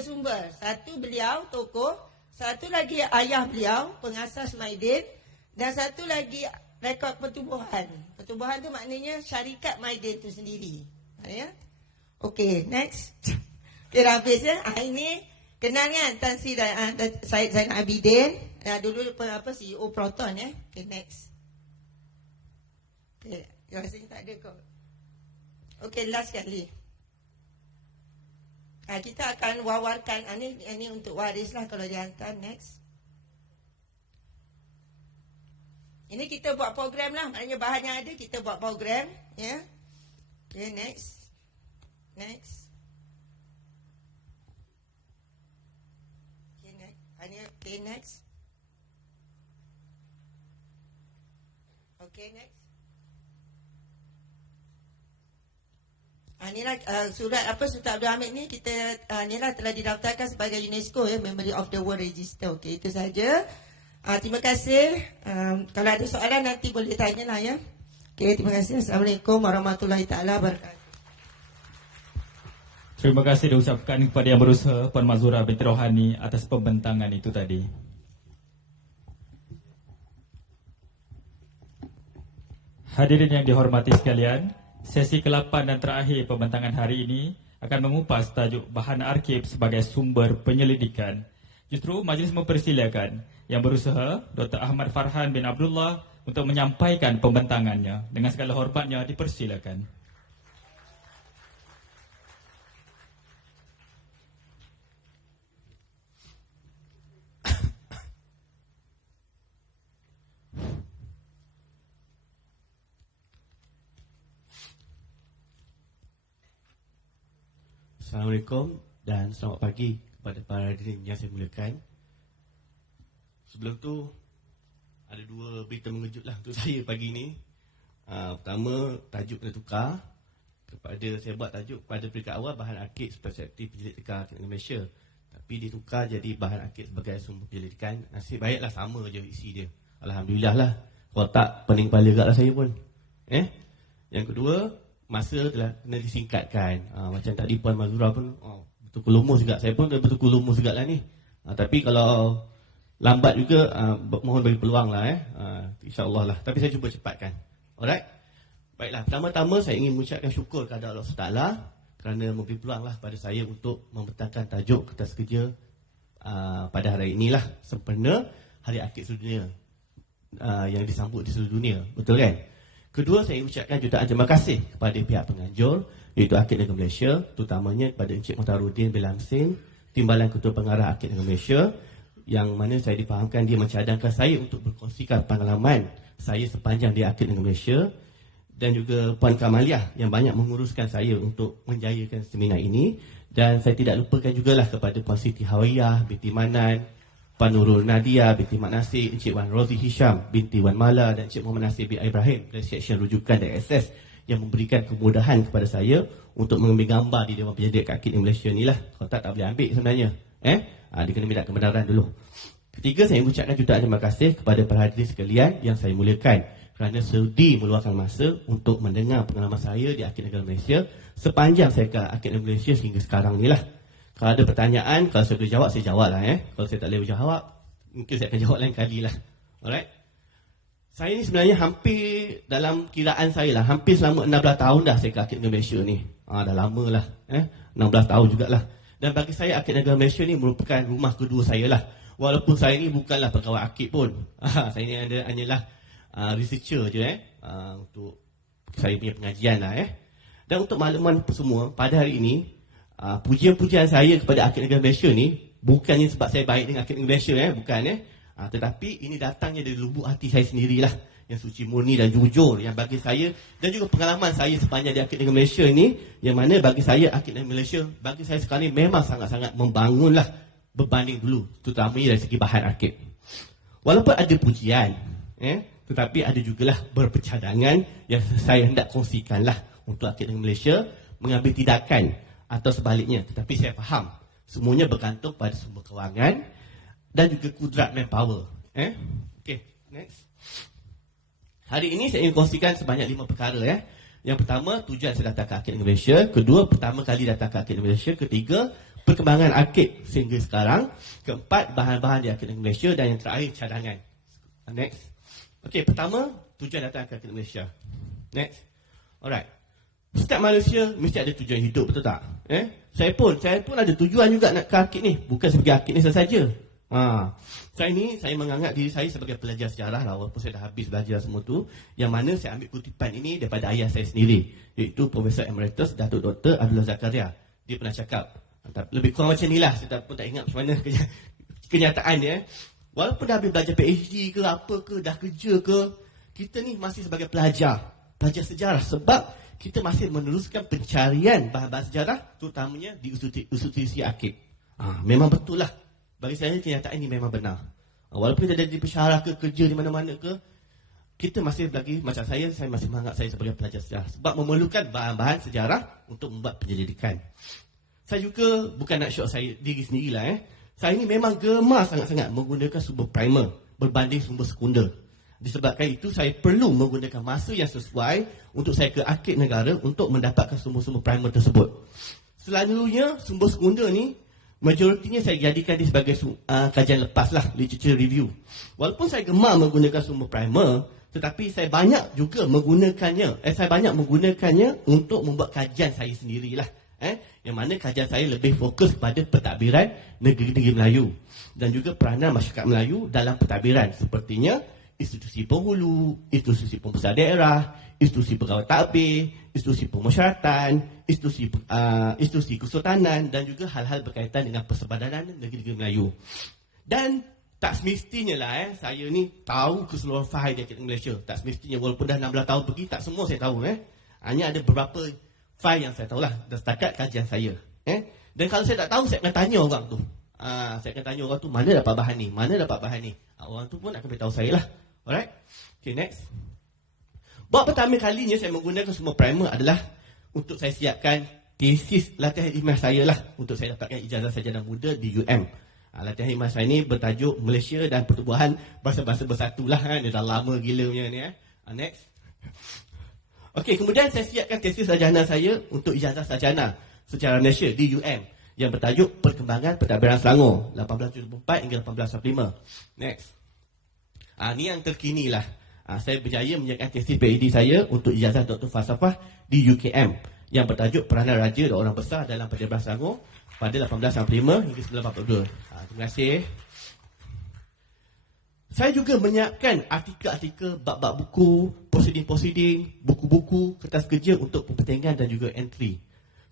sumber. Satu beliau tokoh, satu lagi ayah beliau pengasas Maidin, dan satu lagi rekod pertubuhan. Pertubuhan tu maknanya syarikat Maidin tu sendiri. Ya. Okey, next. Okay, dah habis ya. Ini kenal kan Tan Sri Syed Zainal Abidin. Dulu CEO Proton ya. Okay, next. Okay, rasanya tak ada kot. Okay, last sekali. Kita akan wawarkan. Ini untuk waris lah kalau dihantar. Next. Ini kita buat program lah. Maknanya bahan yang ada kita buat program. Ya. Okay, next. Next. Okay, next. Okay, next. Okay, next. Inilah surat Sultan Abdul Hamid ni kita inilah telah didaftarkan sebagai UNESCO ya, Memory of the World Register. Okey, itu saja. Terima kasih. Kalau ada soalan nanti boleh tanyalah ya. Okey, terima kasih. Assalamualaikum warahmatullahi taala wabarakatuh. Terima kasih diucapkan kepada yang berusaha Puan Mazura binti Rohani atas pembentangan itu tadi. Hadirin yang dihormati sekalian, sesi ke-8 dan terakhir pembentangan hari ini akan mengupas tajuk bahan arkib sebagai sumber penyelidikan. Justru majlis mempersilakan yang berusaha Dr. Ahmad Farhan bin Abdullah untuk menyampaikan pembentangannya. Dengan segala hormatnya dipersilakan. Assalamualaikum dan selamat pagi kepada para hadirin yang saya muliakan. Sebelum tu, ada dua berita mengejut lah untuk saya pagi ni. Pertama, tajuk kena tukar. Saya buat tajuk pada peringkat awal bahan akid perspektif penyelidikan akid Malaysia. Tapi ditukar jadi bahan akid sebagai sumber penyelidikan. Nasib baiklah sama je isi dia. Alhamdulillah lah. Kalau tak, pening kepala agak lah saya pun. Yang kedua, masa telah kena disingkatkan. Macam tadi Puan Mazura pun betul kulumus juga. Saya pun betul kulumus juga lah ni. Tapi kalau lambat juga, mohon bagi peluang lah InsyaAllah lah. Tapi saya cuba cepatkan. Alright. Baiklah, pertama-tama saya ingin mengucapkan syukur kepada Allah SWT kerana memberi peluang lah pada saya untuk membentangkan tajuk kertas kerja pada hari inilah, sempena Hari Akid Sedunia yang disambut di seluruh dunia. Betul kan? Kedua, saya ucapkan jutaan terima kasih kepada pihak penganjur, iaitu Akid Negara Malaysia, terutamanya kepada Encik Muhtarudin bin Lamsin, Timbalan Ketua Pengarah Akid Negara Malaysia, yang mana saya difahamkan dia mencadangkan saya untuk berkongsikan pengalaman saya sepanjang di Akid Negara Malaysia, dan juga Puan Kamaliah yang banyak menguruskan saya untuk menjayakan seminar ini. Dan saya tidak lupakan jugalah kepada Puan Siti Hawiyah binti Manan, Puan Nurul Nadia binti Mak Nasir, Encik Wan Rozi Hisham binti Wan Mala, dan Encik Muhammad Nasir bin Ibrahim dari Seksyen Rujukan dan Akses yang memberikan kemudahan kepada saya untuk mengambil gambar di Dewan Penyelidik Akid Malaysia ni lah. Kalau tak boleh ambil sebenarnya. Dia kena minta kebenaran dulu. Ketiga, saya mengucapkan jutaan terima kasih kepada para hadirin sekalian yang saya muliakan kerana sudi meluangkan masa untuk mendengar pengalaman saya di Akid Negara Malaysia sepanjang saya ke Akid Negara Malaysia sehingga sekarang ni lah. Kalau ada pertanyaan, kalau saya boleh jawab, saya jawab lah. Kalau saya tak boleh jawab, mungkin saya akan jawab lain kali lah. Alright. Saya ni sebenarnya hampir, dalam kiraan saya lah, hampir selama 16 tahun dah saya ke Akid Negara Malaysia ni. Dah lama lah. 16 tahun jugalah. Dan bagi saya, Akid Negara Malaysia ni merupakan rumah kedua saya lah. Walaupun saya ni bukanlah pegawai akid pun. Saya ni hanyalah researcher je untuk saya punya pengajian lah. Dan untuk makluman semua, pada hari ini, pujian-pujian saya kepada Akid Negara Malaysia ni bukannya sebab saya baik dengan Akid Negara Malaysia, bukan. Tetapi ini datangnya dari lubuk hati saya sendirilah, yang suci murni dan jujur, yang bagi saya dan juga pengalaman saya sepanjang di Akid Negara Malaysia ini, yang mana bagi saya Akid Negara Malaysia bagi saya sekarang ni memang sangat-sangat membangunlah berbanding dulu, terutamanya dari segi bahan akid. Walaupun ada pujian, tetapi ada jugalah berpecadangan yang saya hendak kongsikanlah untuk Akid Negara Malaysia mengambil tindakan atau sebaliknya. Tetapi saya faham semuanya bergantung pada sumber kewangan dan juga kudrat manpower. Okay, next. Hari ini saya ingin kongsikan sebanyak 5 perkara. Yang pertama, tujuan saya datang ke Akid Negara Malaysia. Kedua, pertama kali datang ke Akid Negara Malaysia. Ketiga, perkembangan akid sehingga sekarang. Keempat, bahan-bahan di Akid Negara Malaysia. Dan yang terakhir, cadangan. Next. Okey, pertama, tujuan datang ke Akid Malaysia. Next. Alright. Setiap manusia mesti ada tujuan hidup, betul tak? Saya pun ada tujuan juga nak ke akid ni. Bukan sebagai akid ni sahaja. Saya menganggap diri saya sebagai pelajar sejarah lah, walaupun saya dah habis belajar semua tu. Yang mana saya ambil kutipan ini daripada ayah saya sendiri, iaitu Profesor Emeritus Datuk Dr. Abdullah Zakaria. Dia pernah cakap, lebih kurang macam ni lah. Saya pun tak ingat macam mana kenyataan dia. Walaupun dah habis belajar PhD ke apa ke, dah kerja ke, kita ni masih sebagai pelajar sejarah. Sebab kita masih meneruskan pencarian bahan-bahan sejarah, terutamanya di institusi akid. Memang betul lah. Bagi saya kenyataan ini memang benar. Walaupun kita ada di pensyarah ke, kerja di mana-mana ke, kita masih lagi, macam saya masih menganggap saya sebagai pelajar sejarah. Sebab memerlukan bahan-bahan sejarah untuk membuat penyelidikan. Saya juga bukan nak shock saya diri sendirilah. Saya ini memang gemar sangat-sangat menggunakan sumber primer berbanding sumber sekunder. Disebabkan itu saya perlu menggunakan masa yang sesuai untuk saya ke akid negara untuk mendapatkan sumber-sumber primer tersebut. Selalunya sumber sekunder ni majoritinya saya jadikan dia sebagai kajian lepas lah, literature review. Walaupun saya gemar menggunakan sumber primer, tetapi saya banyak juga menggunakannya. Saya banyak menggunakannya untuk membuat kajian saya sendirilah. Yang mana kajian saya lebih fokus kepada pentadbiran negeri-negeri Melayu dan juga peranan masyarakat Melayu dalam pentadbiran, sepertinya institusi penghulu, institusi pembesar daerah, institusi pegawai tadbir, institusi pemasyarakatan, institusi kesultanan dan juga hal-hal berkaitan dengan persebadanan negeri-negeri Melayu. Dan tak semestinya lah saya ni tahu keseluruhan faham di Akid Malaysia. Tak semestinya, walaupun dah 16 tahun pergi, tak semua saya tahu. Hanya ada beberapa file yang saya tahulah dan setakat kajian saya. Dan kalau saya tak tahu, saya akan tanya orang tu. Saya akan tanya orang tu, mana dapat bahan ni? Mana dapat bahan ni? Orang tu pun akan beritahu saya lah. Alright? Okay, next. Buat pertama kalinya saya menggunakan semua primer adalah untuk saya siapkan tesis latihan iman saya lah, untuk saya dapatkan ijazah sarjana muda di UM. Latihan iman saya ni bertajuk Malaysia dan Pertubuhan Bangsa-Bangsa Bersatu lah. Dia dah lama gila punya ni. Next. Okey, kemudian saya siapkan tesis sarjana saya untuk ijazah sarjana secara Malaysia di UM yang bertajuk Perkembangan Pentadbiran Selangor 1874 hingga 1845. Next. Ni yang terkini lah. Saya berjaya menyiapkan tesis PhD saya untuk ijazah Dr. Falsafah di UKM yang bertajuk Peranan Raja dan Orang Besar dalam Pentadbiran Selangor pada 1865 hingga 1942. Terima kasih. Saya juga menyiapkan artikel-artikel, bab-bab buku, prosiding-prosiding, buku-buku, kertas kerja untuk pempentingan dan juga entry.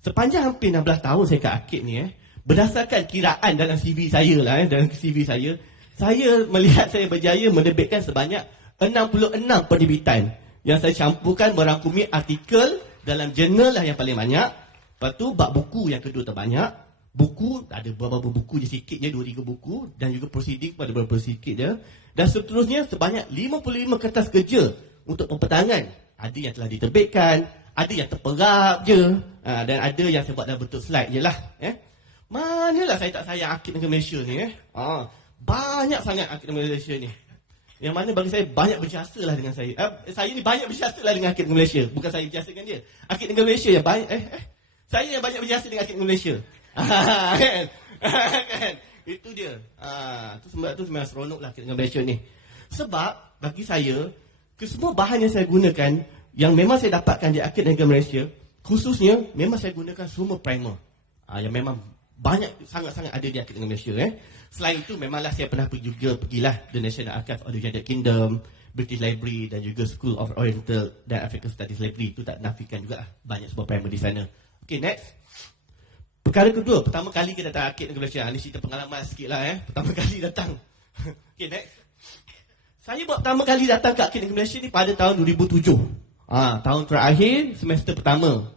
Sepanjang hampir 16 tahun saya kat Akid ni, berdasarkan kiraan dalam CV saya lah, dalam CV saya melihat saya berjaya menerbitkan sebanyak 66 penerbitan yang saya campurkan merangkumi artikel dalam jurnal lah yang paling banyak. Lepas tu bab buku yang kedua terbanyak. Buku ada beberapa buku je sikit je, 2-3 buku, dan juga proceeding pada beberapa sikit je. Dan seterusnya sebanyak 55 kertas kerja untuk pempetangan. Ada yang telah diterbitkan, ada yang terperap je, dan ada yang saya buat dalam bentuk slide je lah. Manalah saya tak sayang Akid Negeri Malaysia ni. Banyak sangat Akid Negeri Malaysia ni. Yang mana bagi saya banyak berjasa lah dengan saya. Saya ni banyak berjasa lah dengan Akid Negeri Malaysia. Bukan saya berjasa dengan dia. Akid Negeri Malaysia yang banyak, saya yang banyak berjasa dengan Akid Negeri Malaysia. Kan? Itu dia. Sebab tu sebenarnya seronok lah dengan Malaysia ni. Sebab bagi saya, kesemua bahan yang saya gunakan, yang memang saya dapatkan di Akid Negeri Malaysia, khususnya memang saya gunakan semua primer. Yang memang banyak, sangat-sangat ada di Akid Negeri Malaysia. Selain itu, memanglah saya pernah pergilah The National Archives of the United Kingdom, British Library dan juga School of Oriental dan African Studies Library. Itu tak nafikan juga lah. Banyak semua primer di sana. Okay, next. Perkara kedua, pertama kali kita datang Akid Negeri Malaysia. Ini cerita pengalaman sikit lah. Pertama kali datang. Okay, next. Saya buat pertama kali datang ke Akid Negeri Malaysia ni pada tahun 2007. Tahun terakhir, semester pertama.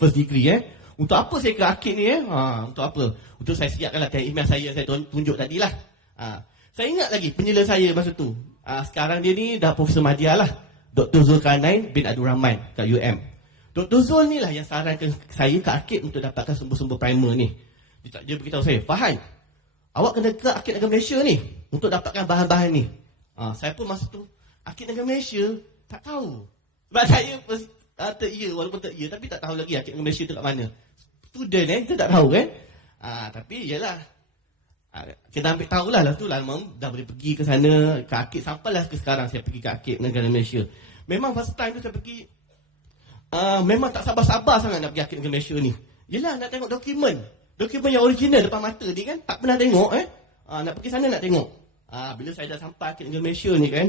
First degree. Untuk apa saya ke Akid ni? Untuk apa? Untuk saya siapkan latihan email saya tunjuk tadi lah. Saya ingat lagi penyela saya masa tu. Sekarang dia ni dah Profesor Madya lah. Dr. Zulkarnain bin Abdul Rahman kat UM. Dr. Zul ni lah yang sarankan saya ke Akid untuk dapatkan sumber-sumber primer ni. Dia beritahu saya, Fahan, awak kena ke Akid Negeri Malaysia ni untuk dapatkan bahan-bahan ni. Saya pun masa tu, Akid Negeri Malaysia, tak tahu. Sebab saya walaupun tak ya, tapi tak tahu lagi Akid Negeri Malaysia tu kat mana. Student kita tak tahu kan. Tapi yalah, kita ambil tahulah lah tu lah, dah boleh pergi ke sana, ke Akid, sampailah ke sekarang saya pergi ke Akid Negeri Malaysia. Memang first time tu saya pergi, memang tak sabar-sabar sangat nak pergi Akid Negeri Malaysia ni. Yelah, nak tengok dokumen yang original depan mata ni kan. Tak pernah tengok nak pergi sana nak tengok. Bila saya dah sampai Akid Negeri Malaysia ni kan,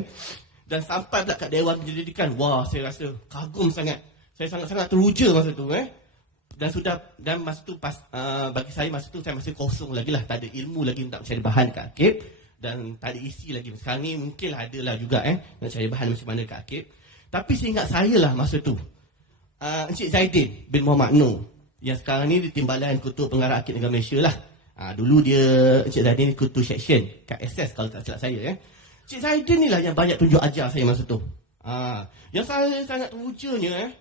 dan sampai pula kat Dewan Penyelidikan, wah, saya rasa kagum sangat. Saya sangat-sangat teruja masa tu dan masa tu bagi saya masa tu saya masih kosong lagi lah, tak ada ilmu lagi untuk mencari bahan kat Akid, dan tak ada isi lagi. Sekarang ni mungkinlah ada lah juga nak cari bahan macam mana kat Akid. Tapi seingat saya lah masa tu, Encik Zaidin bin Muhammad Noor, yang sekarang ni di Timbalan Ketua Pengarah Akid Negeri Malaysia lah. Dulu dia, Encik Zaidin Ketua Section kat SS kalau tak silap saya. Encik Zaidin ni lah yang banyak tunjuk ajar saya masa tu. Yang saya sangat terujanya,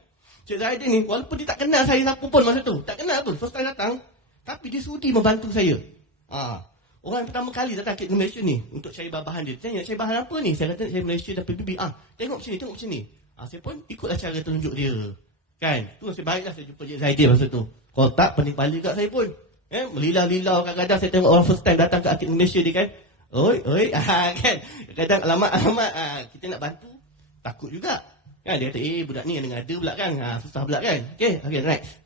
Encik Zaidin ni, walaupun dia tak kenal saya siapa pun masa tu, tak kenal pun, first time datang, tapi dia sudi membantu saya. Orang yang pertama kali datang Akid Negeri Malaysia ni untuk cari bahan dia. Tanya, cari bahan apa ni? Saya kata, saya Malaysia dan PBB. Tengok macam ni. Saya pun ikutlah cara tunjuk dia. Kan? Tu nasib baiklah saya jumpa Encik Zaidin masa tu. Kalau tak, pening kepala kat saya pun. Melilau-lilau kadang-kadang saya tengok orang first time datang ke Akid Negeri Malaysia ni kan. Oi, kan? Kadang alamat, kita nak bantu, takut juga. Kan? Dia kata, budak ni yang ada pula kan. Susah pula kan. Okay, next.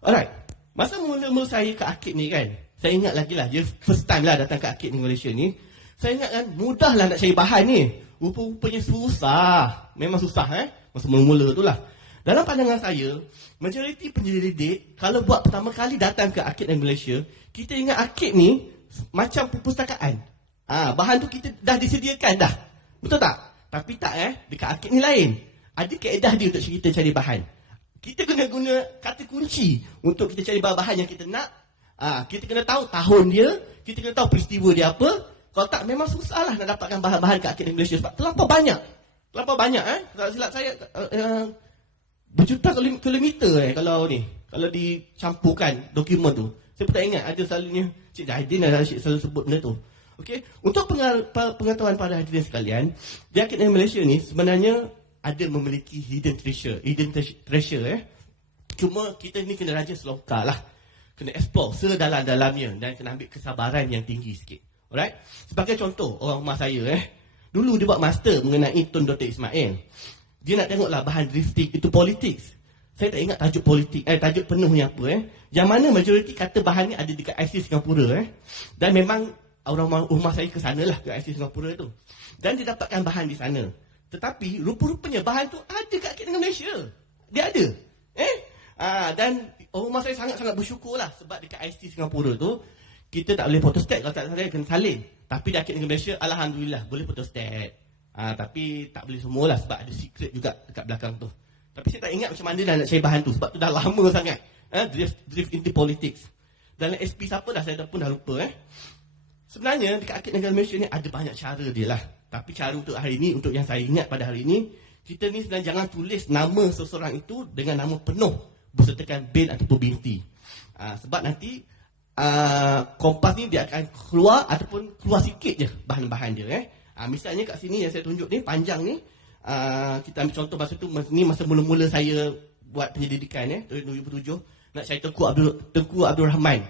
Alright. Masa mula-mula saya ke Akid ni kan, saya ingat lagi lah, dia first time lah datang ke Akid Negeri Malaysia ni. Saya ingat kan, mudah lah nak cari bahan ni. Rupa-rupanya susah. Memang susah masa mula-mula tu lah. Dalam pandangan saya, majoriti penyelidik kalau buat pertama kali datang ke Akid Negeri Malaysia, kita ingat Akid ni macam perpustakaan. Bahan tu kita dah disediakan dah. Betul tak? Tapi tak dekat Akid ni lain. Ada kaedah dia untuk kita cari bahan. kita kena guna kata kunci untuk kita cari bahan-bahan yang kita nak. Kita kena tahu tahun dia, kita kena tahu peristiwa dia apa. Kalau tak, memang susah lah nak dapatkan bahan-bahan kat Akademi Malaysia sebab terlampau banyak. Terlampau banyak Kalau silap saya berjuta kilometer kalau dicampurkan dokumen tu. Saya pun tak ingat, ada selalunya Cik Zaidin dan Rashid selalu sebut benda tu. Okey, untuk pengetahuan para hadirin sekalian, di Akademi Malaysia ni sebenarnya ada memiliki hidden treasure. Cuma kita ni kena rajin selongkar lah. Kena explore sedalam-dalamnya dan kena ambil kesabaran yang tinggi sikit. Alright? Sebagai contoh, orang rumah saya dulu dia buat master mengenai Tun Dr. Ismail. Dia nak tengoklah bahan drifting itu politics. Saya tak ingat tajuk tajuk penuhnya apa Yang mana majoriti kata bahan ni ada dekat IC Singapura Dan memang orang rumah saya ke sana lah, ke IC Singapura tu. Dan dia dapatkan bahan di sana. Tetapi rupa-rupanya bahan tu ada kat Akademi Malaysia. Dia ada. Dan orang rumah saya sangat-sangat bersyukur lah sebab dekat IC Singapura tu kita tak boleh photostat, kalau tak salah kena salin. Tapi di Akademi Malaysia alhamdulillah boleh photostat. Tapi tak boleh semualah sebab ada secret juga dekat belakang tu. Tapi saya tak ingat macam mana dah nak cari bahan tu sebab tu dah lama sangat. Drift into politics. Dan SP siapa dah saya pun dah lupa Sebenarnya dekat Akademi Malaysia ni ada banyak cara dia lah. Tapi cara untuk hari ni, untuk yang saya ingat pada hari ni, kita ni sebenarnya jangan tulis nama seseorang itu dengan nama penuh bersertakan bin ataupun binti. Sebab nanti Kompas ni dia akan keluar ataupun keluar sikit je bahan-bahan dia misalnya kat sini yang saya tunjuk ni panjang ni, kita ambil contoh masa tu, ni masa mula-mula saya buat penyelidikan 2007 nak cari Tengku Abdul Rahman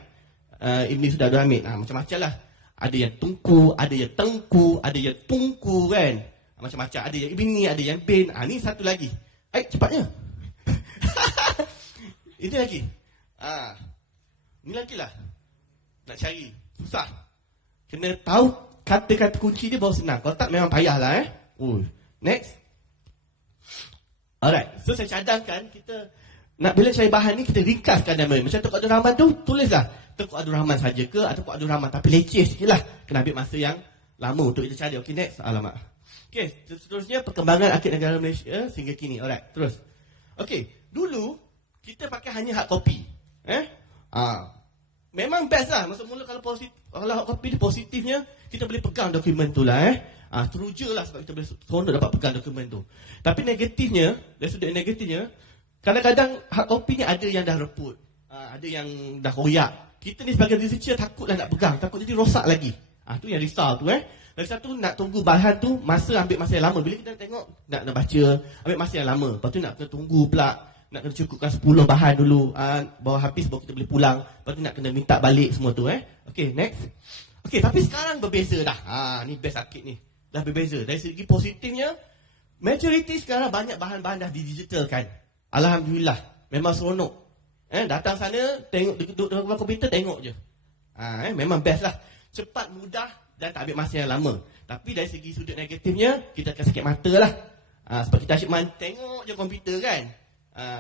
Ibni Sudah Abdul Hamid. Macam-macam lah, ada yang Tungku, ada yang Tengku, ada yang Tungku kan, macam-macam, ada yang Ibni, ada yang bin. Ni satu lagi, cepatnya ini lagi, ni lagi lah nak cari susah. Kena tahu kata-kata kunci dia baru senang. Kalau tak memang payah lah Next. Alright, so saya cadangkan kita nak bila cari bahan ni kita ringkaskan nama. Macam Tengku Abdul Rahman tu, tulislah Tengku Abdul Rahman saja ke ataupun Abdul Rahman, tapi leceh sikit lah. Kena ambil masa yang lama untuk kita cari. Okay, next. Alamak. Okay, seterusnya perkembangan Akad Negara Malaysia sehingga kini. Alright, terus. Okay, dulu kita pakai hanya hard copy. Memang best lah. Masa mula kalau hard copy ni positifnya, kita boleh pegang dokumen tu lah teruja lah sebab kita boleh seronok dapat pegang dokumen tu. Tapi negatifnya, dari sudut negatifnya, kadang-kadang hard copy ni ada yang dah reput, ada yang dah koyak. Kita ni sebagai researcher takutlah nak pegang, takut jadi rosak lagi. Tu yang risau tu Lagi satu, nak tunggu bahan tu, ambil masa yang lama. Bila kita tengok, nak baca, ambil masa yang lama. Lepas tu nak kena tunggu pula, nak kena cukupkan 10 bahan dulu, bawa habis baru kita boleh pulang. Lepas tu nak kena minta balik semua tu Okay, next. Okay, tapi sekarang berbeza dah. Ni best akid ni. Dah berbeza. Dari segi positifnya, majoriti sekarang banyak bahan-bahan dah didigitalkan. Alhamdulillah. Memang seronok. Datang sana, tengok duduk dalam komputer, tengok je. Memang best lah. Cepat, mudah dan tak ambil masa yang lama. Tapi dari segi sudut negatifnya, kita akan sakit mata lah. Sebab kita asyik tengok je komputer kan.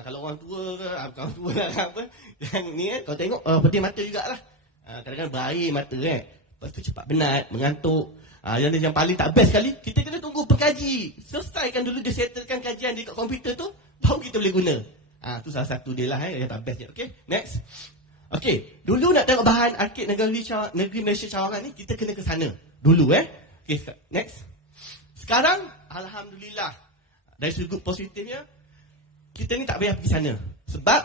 Kalau orang tua ke, orang tua lah apa, yang ni kalau tengok, pedih mata jugalah. Kadang-kadang berair mata Lepas tu cepat penat, mengantuk. Yang paling tak best sekali, kita kena tunggu pengkaji selesaikan dulu, dia settlekan kajian dekat komputer tu, baru kita boleh guna. Tu salah satu dia lah yang tak best. Okay, next. Okay, dulu nak tengok bahan Akid Negeri Malaysia Cawangan ni, kita kena ke sana dulu Okay, next. Sekarang alhamdulillah, dari sudut positifnya, kita ni tak payah pergi sana. Sebab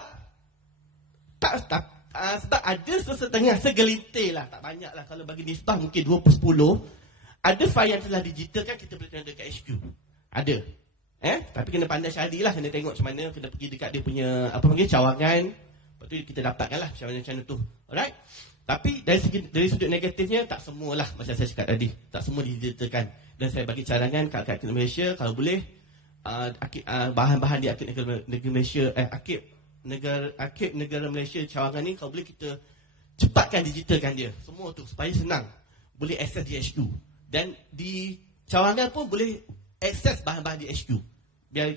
sebab ada sesetengah, segelintir lah, tak banyak lah, kalau bagi nisbah mungkin 2/10. Ada file yang telah digitalkan, kita boleh tengok dekat HQ. Ada. Tapi kena pandai cari lah, kena tengok macam mana, kena pergi dekat dia punya, cawangan. Lepas tu kita dapatkan lah macam mana tu. Alright? Tapi dari sudut negatifnya, tak semualah macam saya cakap tadi. Tak semua digitalkan. Dan saya bagi cadangan kat Akid Malaysia, kalau boleh, bahan-bahan di Akid Negeri Malaysia, Akid Negara Malaysia Cawangan ni, kalau boleh kita cepatkan digitalkan dia. Semua tu, supaya senang. Boleh akses di HQ. Dan di Cawangan pun boleh akses bahan-bahan di HQ. Biar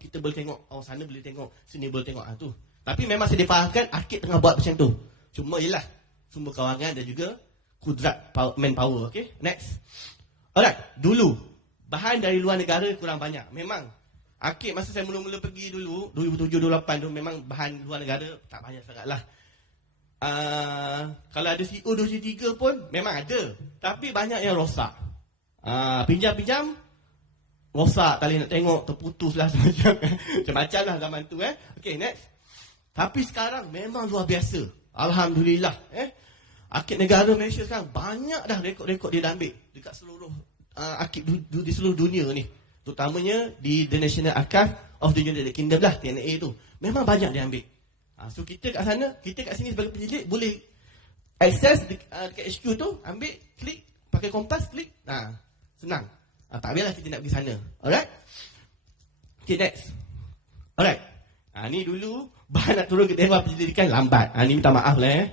kita boleh tengok, sana boleh tengok, sini boleh tengok tu. Tapi memang saya difahamkan Akid tengah buat macam tu. Cuma yelah, sumber kewangan dan juga kudrat manpower. Okay, next. Alright, dulu bahan dari luar negara kurang banyak. Memang Akik masa saya mula-mula pergi dulu 2007-2008 tu memang bahan luar negara tak banyak sangat lah. Kalau ada CO 203 pun memang ada, tapi banyak yang rosak. Pinjam-pinjam rosak, tak boleh nak tengok, terputus lah macam-macam lah zaman tu. Okay, next. Tapi sekarang memang luar biasa, alhamdulillah. Arkib negara Malaysia sekarang banyak dah rekod-rekod dia dah ambil dekat seluruh arkib di seluruh dunia ni, terutamanya di The National Archive of the United Kingdom lah, TNA tu. Memang banyak dia ambil. So kita kat sana, kita kat sini sebagai penyidik boleh access dekat HQ tu, ambil, klik, pakai kompas, klik, senang. Tak payahlah kita nak pergi sana. Alright? Okay, next. Alright. Ni dulu bahan nak turun ke Dewan Penyelidikan lambat. Ni minta maaf lah.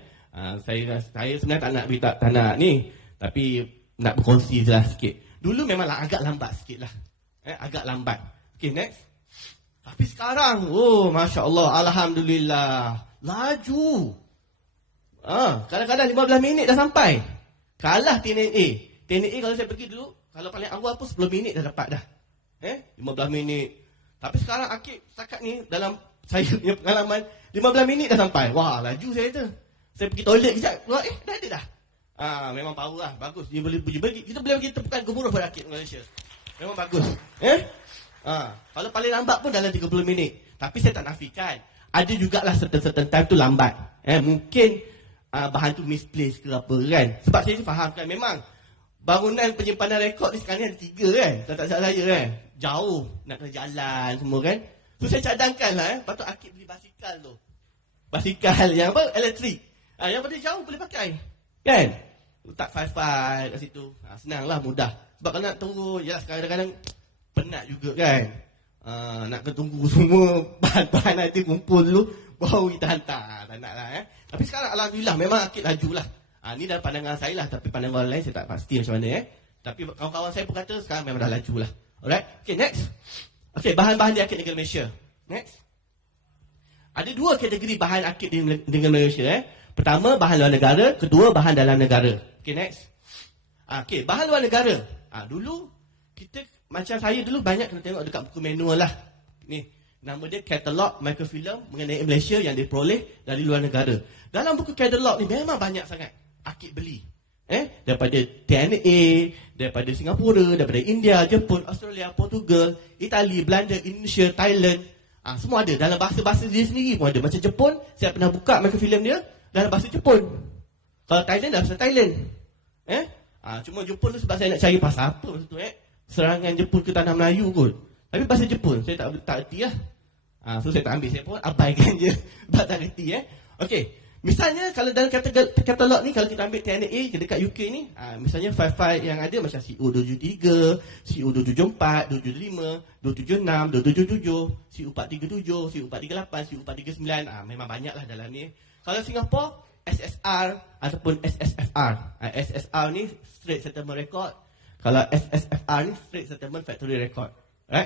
Saya sebenarnya tak nak ni, tapi nak berkongsi je lah sikit. Dulu memanglah agak lambat sikit lah. Agak lambat. Okay, next. Tapi sekarang, Masya Allah, alhamdulillah, laju. Kadang-kadang 15 minit dah sampai. Kalah TNA. TNA kalau saya pergi dulu, kalau paling awal pun 10 minit dah dapat dah. 15 minit. Tapi sekarang Akib setakat ni, dalam saya punya pengalaman, 15 minit dah sampai. Wah, laju saya tu. Saya pergi toilet kejap, dah ada dah. Memang power lah, bagus. Kita boleh bagi tepukan gemuruh pada Akib Malaysia. Memang bagus. Kalau paling lambat pun dalam 30 minit. Tapi saya tak nafikan, ada jugalah certain time tu lambat. Mungkin bahan tu misplaced ke apa kan. Sebab saya faham kan, memang bangunan penyimpanan rekod ni sekarang ni ada 3 kan. Tak salah saya kan. Jauh, nak kena jalan semua kan. So saya cadangkan lah patut Akib beli basikal tu. Basikal yang apa? Elektrik. Yang pada jauh boleh pakai. Kan? Letak file-file kat situ. Senang lah, mudah. Sebab kalau nak turun, yalah kadang-kadang penat juga kan. Nak kena tunggu semua bahan-bahan nanti kumpul dulu, baru kita hantar. Tak nak lah. Tapi sekarang alhamdulillah memang Akib laju lah. Ni dalam pandangan saya lah. Tapi pandangan orang lain saya tak pasti macam mana. Tapi kawan-kawan saya pun kata sekarang memang dah laju lah. Alright. Okay, next. Okay, bahan-bahan di Akib Negara Malaysia. Next. Ada 2 kategori bahan Akib di Negara Malaysia. Pertama, bahan luar negara. Kedua, bahan dalam negara. Okay, next. Okay, bahan luar negara. Dulu, kita, macam saya dulu banyak kena tengok dekat buku manual lah. Ni, nama dia katalog microfilm mengenai Malaysia yang diperoleh dari luar negara. Dalam buku katalog ni memang banyak sangat Akib beli. Daripada TNA, daripada Singapura, daripada India, Jepun, Australia, Portugal, Itali, Belanda, Indonesia, Thailand. Semua ada. Dalam bahasa-bahasa dia sendiri pun ada. Macam Jepun, saya pernah buka microfilm dia dalam bahasa Jepun. Kalau Thailand, dalam bahasa Thailand. Cuma Jepun tu sebab saya nak cari pasal apa masa tu. Serangan Jepun ke tanah Melayu kot. Tapi bahasa Jepun, saya tak erti lah. So saya tak ambil, saya pun abaikan je. Sebab tak erti. Okay. Misalnya kalau dalam katalog ni, kalau kita ambil TNA dekat UK ni, misalnya file-file yang ada macam CO273, CO274, 275, 276, 277, CO437, CO438, CO439, memang banyaklah dalam ni. Kalau Singapura, SSR ataupun SSFR. SSR ni Straight Settlement Record. Kalau SSFR ni Straight Settlement Factory Record.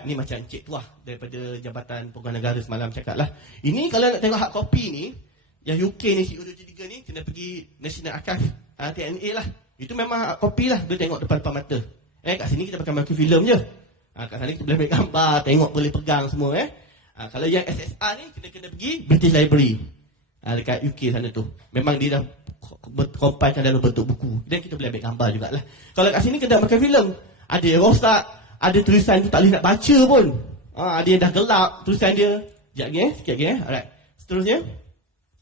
Ni macam Encik Tuah daripada Jabatan Peguam Negara semalam cakap lah. Ini kalau nak tengok hard copy ni, yang UK ni, CO273 ni, kena pergi National Archive, TNA lah. Itu memang copy lah, dia tengok depan mata. Kat sini kita pakai microfilm je. Kat sana kita boleh ambil gambar, tengok, boleh pegang semua. Kalau yang SSR ni, kena pergi British Library. Dekat UK sana tu. Memang dia dah compile dalam bentuk buku. Dan kita boleh ambil gambar jugalah. Kalau kat sini kita microfilm, ada yang rosak, ada tulisan tu tak boleh nak baca pun. Ada yang dah gelap tulisan dia. Sekejap lagi sikit lagi Alright. Seterusnya.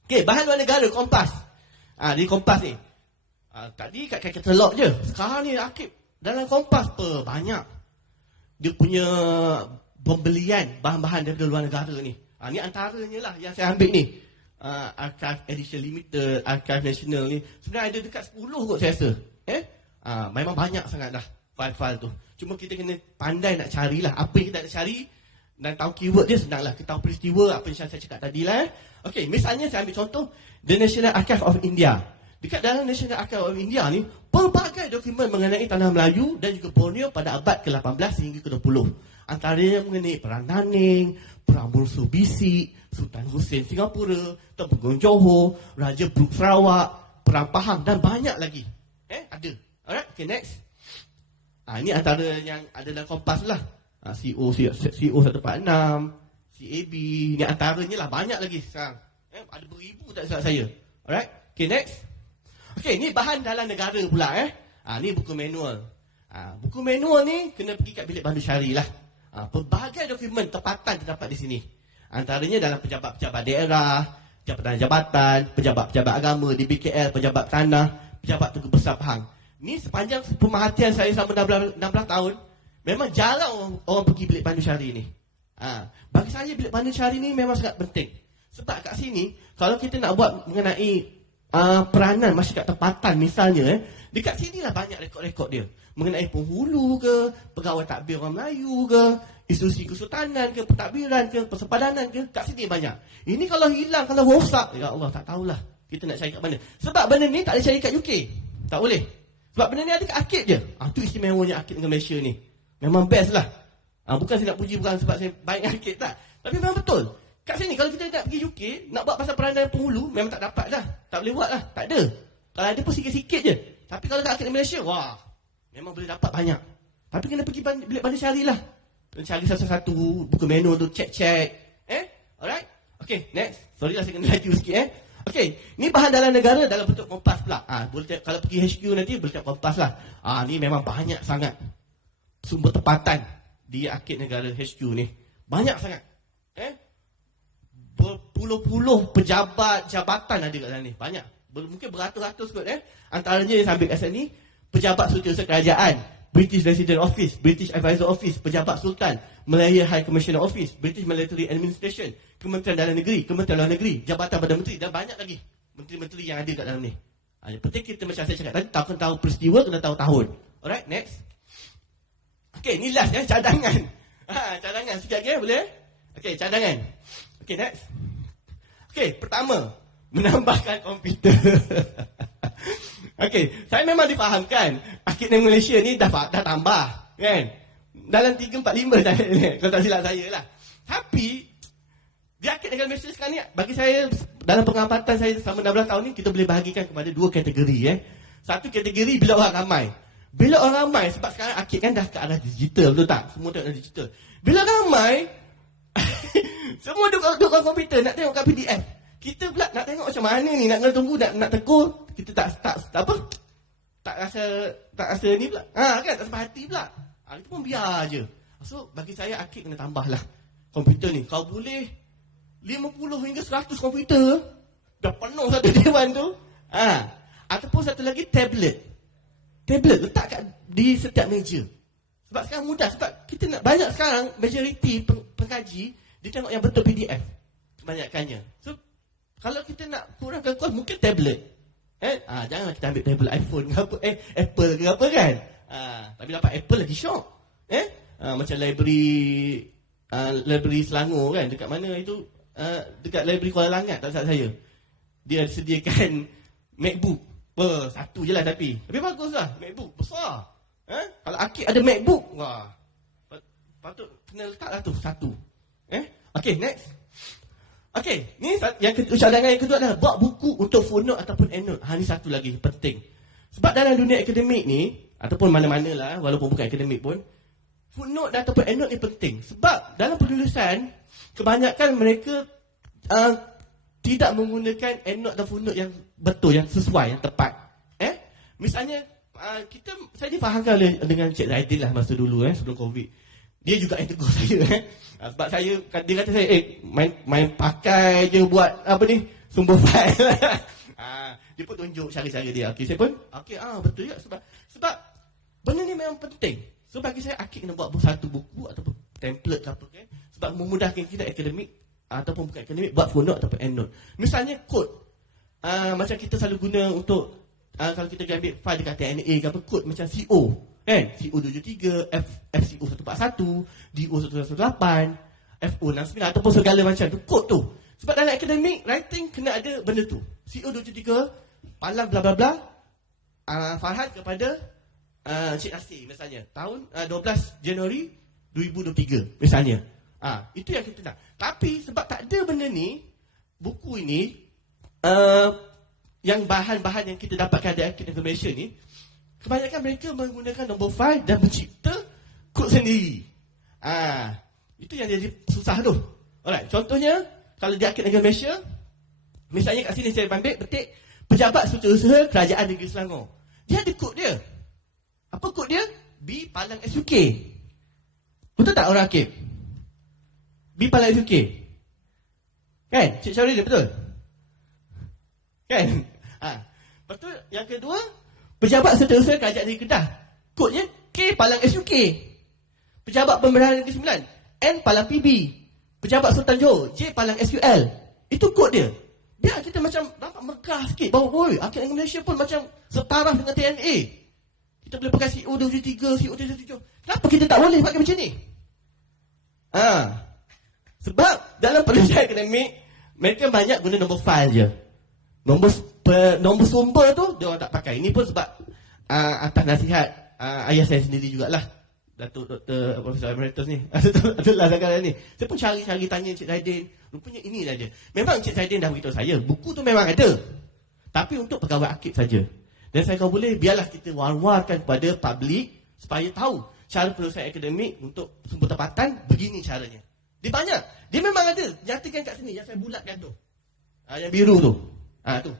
Okay, bahan luar negara, kompas. Di kompas ni. Tadi kat katalog je. Sekarang ni Akib dalam kompas banyak. Dia punya pembelian bahan-bahan daripada luar negara ni. Ni antaranya lah yang saya ambil ni. Archive Edition Limited, Archive National ni. Sebenarnya ada dekat 10 kot saya rasa. Memang banyak sangat dah file-file tu. Cuma kita kena pandai nak carilah. Apa yang kita nak cari dan tahu keyword dia, senanglah. Kita tahu peristiwa, apa yang saya cakap tadi lah. Okay, misalnya saya ambil contoh The National Archive of India. Dekat dalam National Archive of India ni, pelbagai dokumen mengenai tanah Melayu dan juga Borneo pada abad ke-18 hingga ke-20. Antaranya mengenai Perang Naning, Perang Bungsu Bisik, Sultan Hussein Singapura, Temenggung Johor, Raja Brooke Sarawak, Perang Pahang dan banyak lagi. Ada. Alright, okay, next. Ini antara yang ada dalam kompas lah. CEO 146, CAB, ni antaranya lah, banyak lagi sekarang. Ada beribu tak silap saya. Alright, okay, next. Okay, ni bahan dalam negara pula. Ni buku manual. Buku manual ni kena pergi kat bilik pandu syari lah. Pelbagai dokumen tempatan terdapat di sini. Antaranya dalam pejabat-pejabat daerah, jabatan-jabatan, pejabat-pejabat agama di BKL, pejabat tanah, pejabat Tugu Besar Pahang. Ni sepanjang pemerhatian saya selama 16 tahun, memang jarang orang pergi bilik pandu syari ni. Bagi saya bilik pandu syari ni memang sangat penting. Sebab kat sini, kalau kita nak buat mengenai peranan masyarakat tempatan misalnya, dekat sinilah banyak rekod-rekod dia. Mengenai penghulu ke, pegawai takbir orang Melayu ke, institusi kesultanan ke, pentadbiran ke, persepadanan ke, kat sini banyak. Ini kalau hilang, kalau rosak, ya Allah, tak tahulah kita nak cari kat mana. Sebab benda ni tak boleh cari kat UK. Tak boleh. Sebab benda ni ada kat Arkid je. Itu istimewanya Arkid dengan Malaysia ni. Memang best lah. Bukan saya nak puji, bukan sebab saya baik dengan Arkid, tak. Tapi memang betul. Kat sini, kalau kita nak pergi UK, nak buat pasal peranan penghulu, memang tak dapat lah. Tak boleh buat lah. Tak ada. Kalau ada pun sikit-sikit je. Tapi kalau kat Arkid Malaysia, wah, memang boleh dapat banyak. Tapi kena pergi bilik pandu syari lah. Cari satu-satu buku menu tu, check-check. Alright? Okay, next. Sorry lah saya kena laju sikit. Okay, ni bahan dalam negara dalam bentuk kompas pula. Boleh kalau pergi HQ nanti boleh tengok kompas lah. Ni memang banyak sangat sumber tempatan di Arkid Negara HQ ni. Banyak sangat. Berpuluh-puluh pejabat jabatan ada kat dalam ni. Banyak. Mungkin beratus-ratus kot. Antaranya yang sambil kat sini, pejabat setiausaha kerajaan, British Resident Office, British Advisor Office, Pejabat Sultan, Malaya High Commissioner Office, British Military Administration, Kementerian Dalam Negeri, Kementerian Luar Negeri, Jabatan Perdana Menteri, dan banyak lagi menteri-menteri yang ada kat dalam ni. Yang penting kita macam saya cakap tadi, kena tahu peristiwa, kena tahu tahun. Alright, next. Okay, ni last cadangan. Cadangan sikit lagi boleh? Okay, cadangan. Okay, next. Okay, pertama, menambahkan komputer. Okay, saya memang difahamkan Arkid Negara Malaysia ni dah tambah, kan? Dalam 3, 4, 5 dah, kalau tak silap saya lah. Tapi di Arkid Negara Malaysia sekarang ni, bagi saya, dalam pengamatan saya selama 16 tahun ni, kita boleh bahagikan kepada 2 kategori. Satu kategori bila orang ramai. Bila orang ramai, sebab sekarang Arkid kan dah ke arah digital, betul tak? Semua tengok digital. Bila ramai, semua duduk komputer, nak tengok kat PDF. Kita pula nak tengok macam mana ni, nak kena tunggu, nak tegur, kita tak rasa ni pula. Kan, tak sampai hati pula. Itu pun biar je. So, bagi saya Arkid kena tambah lah komputer ni. Kau boleh 50 hingga 100 komputer, dah penuh satu dewan tu. Ataupun satu lagi tablet letak di setiap meja. Sebab sekarang mudah, sebab kita nak banyak sekarang, majoriti pengkaji, dia tengok yang betul PDF kebanyakannya. So, kalau kita nak kurangkan kos, mungkin tablet. Janganlah kita ambil tablet iPhone ke apa, Apple ke apa kan. Tapi dapat Apple lagi syok. Macam library Selangor kan, dekat mana itu, dekat library Kuala Langat, tak salah saya. Dia sediakan MacBook. Satu je lah tapi bagus lah, MacBook besar. Kalau Arkid ada MacBook, wah, patut kena letak lah tu satu. Okay, next. Okay, ni yang cadangan yang kedua adalah buat buku untuk footnote ataupun endnote. Ni satu lagi penting. Sebab dalam dunia akademik ni, ataupun mana-mana lah, walaupun bukan akademik pun, footnote ataupun endnote ni penting. Sebab dalam penulisan, kebanyakan mereka tidak menggunakan endnote dan footnote yang betul, yang sesuai, yang tepat. Misalnya, saya difahamkan dengan Cik Zaidin lah masa dulu, sebelum COVID. Dia juga yang tegur saya. Sebab saya, dia kata saya, main pakai je buat apa ni, sumber file. Dia pun tunjuk cara-cara dia. Okay, saya pun, betul juga. Sebab benda ni memang penting. So bagi saya, Arkid kena buat satu buku ataupun template ke apa kan. Sebab memudahkan kita akademik ataupun bukan akademik, buat footnote ataupun endnote. Misalnya kod, macam kita selalu guna untuk, kalau kita ambil file dekat TNA ke apa, kod macam CO. CO273, FCO 141, DO 118, FO 69 ataupun segala macam tu, kod tu. Sebab dalam akademik writing kena ada benda tu. CO273, Palang bla bla bla, Farhan kepada Cik Nasir misalnya, tahun 12 Januari 2023 misalnya. Itu yang kita nak. Tapi sebab tak ada benda ni, buku ini, yang bahan-bahan yang kita dapatkan dari Arkid Negara Malaysia ni, kebanyakan mereka menggunakan nombor file dan mencipta kod sendiri. Itu yang jadi susah tu. Alright, contohnya kalau di Akid Negara Malaysia, misalnya kat sini saya ambil petik Pejabat Setiausaha Kerajaan Negeri Selangor. Dia ada kod dia. Apa kod dia? B Palang SUK. Betul tak orang Akid? B Palang SUK. Kan? Cik Syaril betul? Kan? Betul. Yang kedua, Pejabat Setiausaha Kerajaan Negeri Kedah. Kodnya K Palang SUK. Pejabat Pemerintahan Negeri Sembilan, N Palang PB. Pejabat Sultan Johor, J Palang SUL. Itu kod dia. Dia kita macam nampak megah sikit. Bahawa Akid Negara Malaysia pun macam setaraf dengan TNA. Kita boleh pakai CO23, CO27. Kenapa kita tak boleh pakai macam ni? Sebab dalam penyelesaian akademik, mereka banyak guna nombor file je. Nombor sumber tu dia orang tak pakai. Ini pun sebab atas nasihat ayah saya sendiri jugalah, Datuk Dr. Profesor Emeritus ni, Datuk Zakaria ni. Saya pun cari-cari tanya Encik Zaidin. Rupanya ini saja. Memang Encik Zaidin dah beritahu saya, buku tu memang ada. Tapi untuk pegawai akid saja. Dan saya kalau boleh, biarlah kita war-warkan kepada publik supaya tahu cara penyelesaian akademik untuk sumber tempatan, begini caranya. Dia banyak. Dia memang ada. Nyatakan kat sini, yang saya bulatkan tu. Yang biru tu. Tu.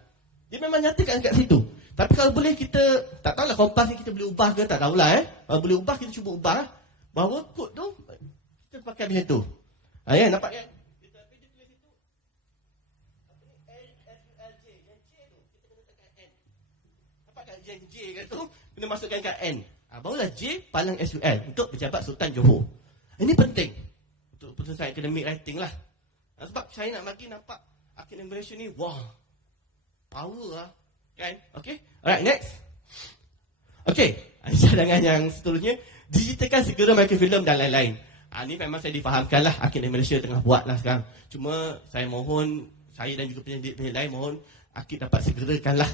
Dia memang nyatakan kat situ. Tapi kalau boleh kita, tak tahulah kompas ni kita boleh ubah ke, tak tahulah Kalau boleh ubah, kita cuba ubah bahawa kod tu, kita pakai macam tu. Nampak kan? Kita tulis situ. N, S, U, L, J. Yang J tu, kita kena tekan N. Nampak kan yang J kan tu, kena masukkan kat N. Barulah J, Palang SUL, untuk Pejabat Sultan Johor. Ini penting. Untuk penyelesaian akademik writing lah. Sebab saya nak bagi nampak Akid Negara Malaysia ni, wah, power lah. Kan? Okay? Alright, next. Okay, cadangan yang seterusnya, digitalkan segera mikrofilm dan lain-lain. Ini memang saya difahamkan lah, Akid Negara Malaysia tengah buat lah sekarang. Cuma saya mohon, saya dan juga penyidik lain mohon Akid dapat segerakan lah.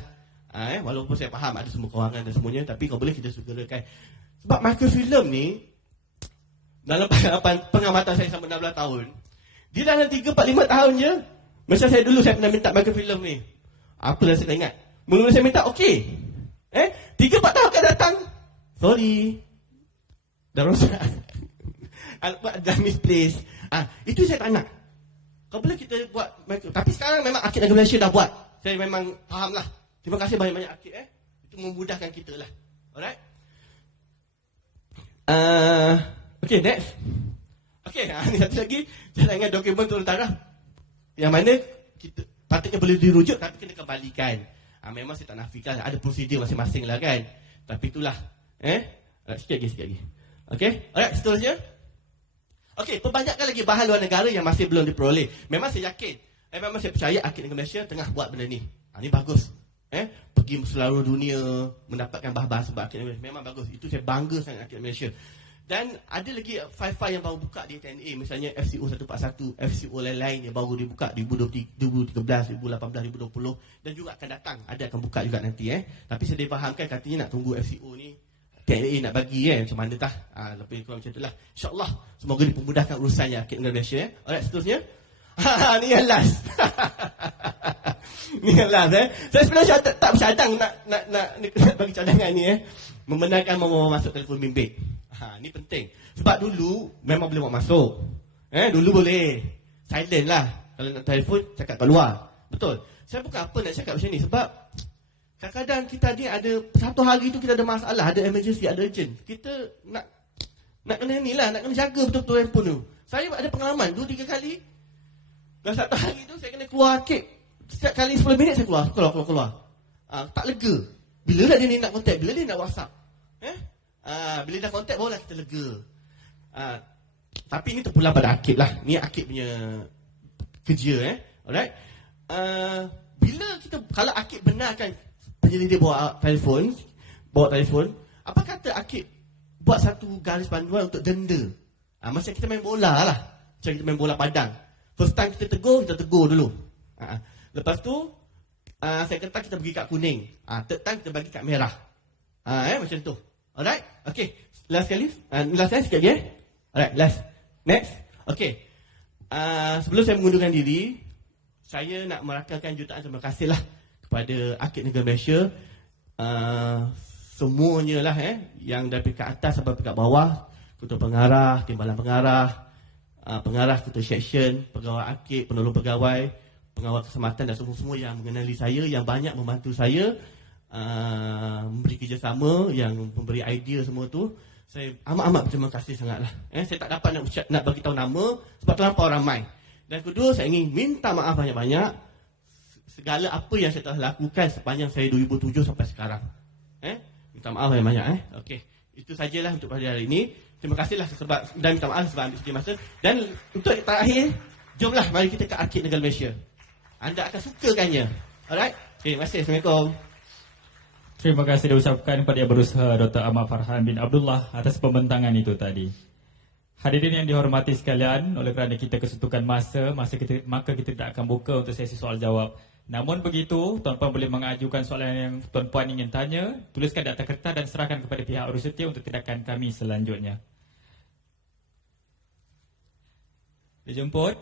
Walaupun saya faham ada semua kewangan dan semuanya, tapi kalau boleh kita segerakan. Sebab mikrofilm ni, dalam pengamatan saya selama 16 tahun, dia dalam 3, 4, 5 tahun je. Masa saya dulu saya pernah minta mikrofilm ni. Apa yang saya ingat? Mula-mula saya minta, okey. 3-4 tahun akan datang. Sorry. Dah rosak. Dah misplaced. Itu saya tak nak. Kalau boleh kita buat. Tapi sekarang memang Akid Negara Malaysia dah buat. Saya memang faham lah. Terima kasih banyak-banyak Akid. Itu memudahkan kita lah. Alright. Okay, next. Okay, ni satu lagi. Cadangan dokumen turun taraf. Yang mana kita patutnya boleh dirujuk tapi kena kembalikan. Memang saya tak nafikan, ada prosedur masing-masing lah kan. Tapi itulah. Sikit lagi. Okay, alright, seterusnya. Okay, perbanyakkan lagi bahan luar negara yang masih belum diperoleh. Memang saya yakin, memang saya percaya Akid Negara Malaysia tengah buat benda ni. Ni bagus. Pergi seluruh dunia mendapatkan bahan-bahan sebab Akid Negara Malaysia. Memang bagus. Itu saya bangga sangat Akid Malaysia. Dan ada lagi file-file yang baru buka di TNA, misalnya FCO 141, FCO lain-lain yang baru dibuka di 2013, 2018, 2020 dan juga akan datang, ada akan buka juga nanti Tapi saya difahamkan katanya nak tunggu FCO ni TNA nak bagi macam mana tah. Lebih kurang macam itulah. InsyaAllah semoga dipermudahkan urusannya Akid Negara Malaysia. Alright, seterusnya. Ni yang last. Ni yang last Saya sebenarnya tak bercadang nak bagi cadangan ni membenarkan mau masuk telefon bimbit. Ni penting. Sebab dulu memang boleh buat masuk. Dulu boleh. Silent lah. Kalau nak telefon, cakap kat luar. Betul. Saya bukan apa nak cakap macam ni. Sebab kadang-kadang kita ni ada, satu hari tu kita ada masalah, ada emergency, ada urgent. Kita nak kena ni lah, nak kena jaga betul-betul handphone tu. Saya ada pengalaman 2-3 kali. Dalam satu hari tu saya kena keluar Akid. Setiap kali 10 minit saya keluar. Tak lega. Bila dah dia ni nak contact, bila dia nak WhatsApp. Bila dah contact barulah kita lega. Tapi ni terpulang pada Akid lah. Ni Akid punya kerja Alright. Bila kita, kalau Akid benarkan penyelidik bawa telefon, apa kata Akid buat satu garis panduan untuk denda? Macam kita main bola lah. Macam kita main bola padang. First time kita tegur dulu. Lepas tu second time kita bagi kad kuning. Third time kita bagi kad merah. Macam tu. Alright. Okay. Last sekali. Last sekali lagi Alright. Last. Next. Okay. Sebelum saya mengundurkan diri, saya nak merakamkan jutaan terima kasih lah kepada Akid Negara Malaysia. Semuanya lah yang dari peringkat atas sampai peringkat bawah, ketua pengarah, timbalan pengarah, pengarah ketua seksyen, pegawai akib, penolong pegawai, pengawal keselamatan dan semua-semua yang mengenali saya, yang banyak membantu saya, memberi kerjasama, yang memberi idea semua tu. Saya amat-amat berterima kasih sangatlah. Saya tak dapat nak bagi tahu nama sebab terlampau ramai. Dan kedua, saya ingin minta maaf banyak-banyak segala apa yang saya telah lakukan sepanjang saya 2007 sampai sekarang. Minta maaf banyak-banyak. Okey. Itu sajalah untuk pada hari ini. Terima kasihlah sebab dan minta maaf sebab ambil sedikit masa. Dan untuk terakhir, jomlah mari kita ke Arkib Negara Malaysia. Anda akan sukakannya. Alright? Okay, terima kasih. Assalamualaikum. Terima kasih diucapkan kepada yang berusaha Dr. Ahmad Farhan bin Abdullah atas pembentangan itu tadi. Hadirin yang dihormati sekalian, oleh kerana kita kesuntukan masa maka kita tidak akan buka untuk sesi soal jawab. Namun begitu, tuan-puan boleh mengajukan soalan yang tuan-puan ingin tanya, tuliskan di atas kertas dan serahkan kepada pihak urus setia untuk tindakan kami selanjutnya. Dijemput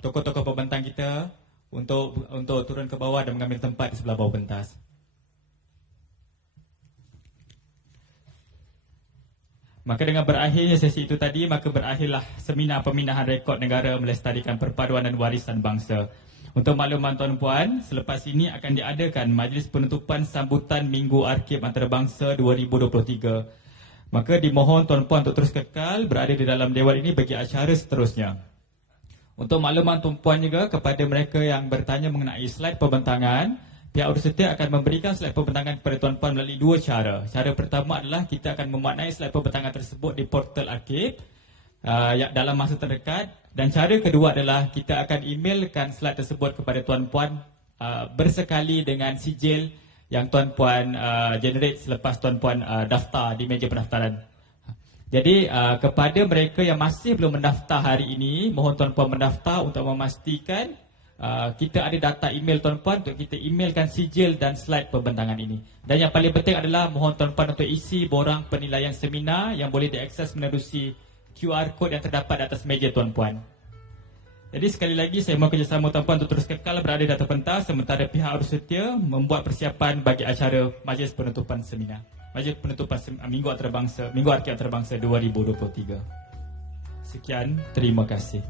tokoh-tokoh pembentang kita untuk turun ke bawah dan mengambil tempat di sebelah bawah pentas. Maka dengan berakhirnya sesi itu tadi, maka berakhirlah seminar peminahan rekod negara melestarikan perpaduan dan warisan bangsa. Untuk makluman tuan-puan, selepas ini akan diadakan majlis penutupan sambutan Minggu Arkib Antarabangsa 2023. Maka dimohon tuan-puan untuk terus kekal berada di dalam dewan ini bagi acara seterusnya. Untuk makluman tuan-puan juga kepada mereka yang bertanya mengenai slide pembentangan, pihak urus setia akan memberikan slide pembentangan kepada tuan-puan melalui dua cara. Cara pertama adalah kita akan memaknai slide pembentangan tersebut di portal Arkib dalam masa terdekat. Dan cara kedua adalah kita akan emailkan slide tersebut kepada tuan-puan bersekali dengan sijil yang tuan-puan generate selepas tuan-puan daftar di meja pendaftaran. Jadi kepada mereka yang masih belum mendaftar hari ini, mohon tuan-puan mendaftar untuk memastikan kita ada data email tuan-puan untuk kita emailkan sijil dan slide pembentangan ini. Dan yang paling penting adalah mohon tuan-puan untuk isi borang penilaian seminar yang boleh diakses menerusi QR code yang terdapat di atas meja tuan-puan. Jadi sekali lagi saya mohon kerjasama tuan-puan untuk terus kekal berada di atas pentas sementara pihak urus setia membuat persiapan bagi acara majlis penutupan seminar. Majlis penutupan Minggu Arkib Antarabangsa 2023. Sekian, terima kasih.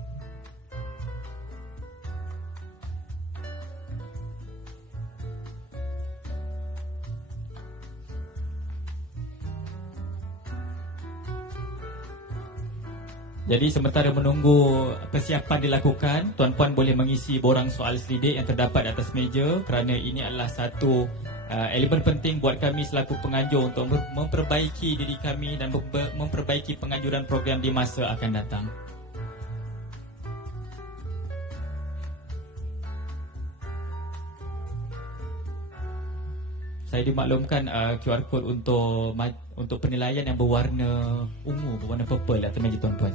Jadi sementara menunggu persiapan dilakukan, tuan-puan boleh mengisi borang soal selidik yang terdapat di atas meja kerana ini adalah satu elemen penting buat kami selaku penganjur untuk memperbaiki diri kami dan memperbaiki penganjuran program di masa akan datang. Saya dimaklumkan QR code untuk penilaian yang berwarna ungu, berwarna purple di atas meja tuan-puan.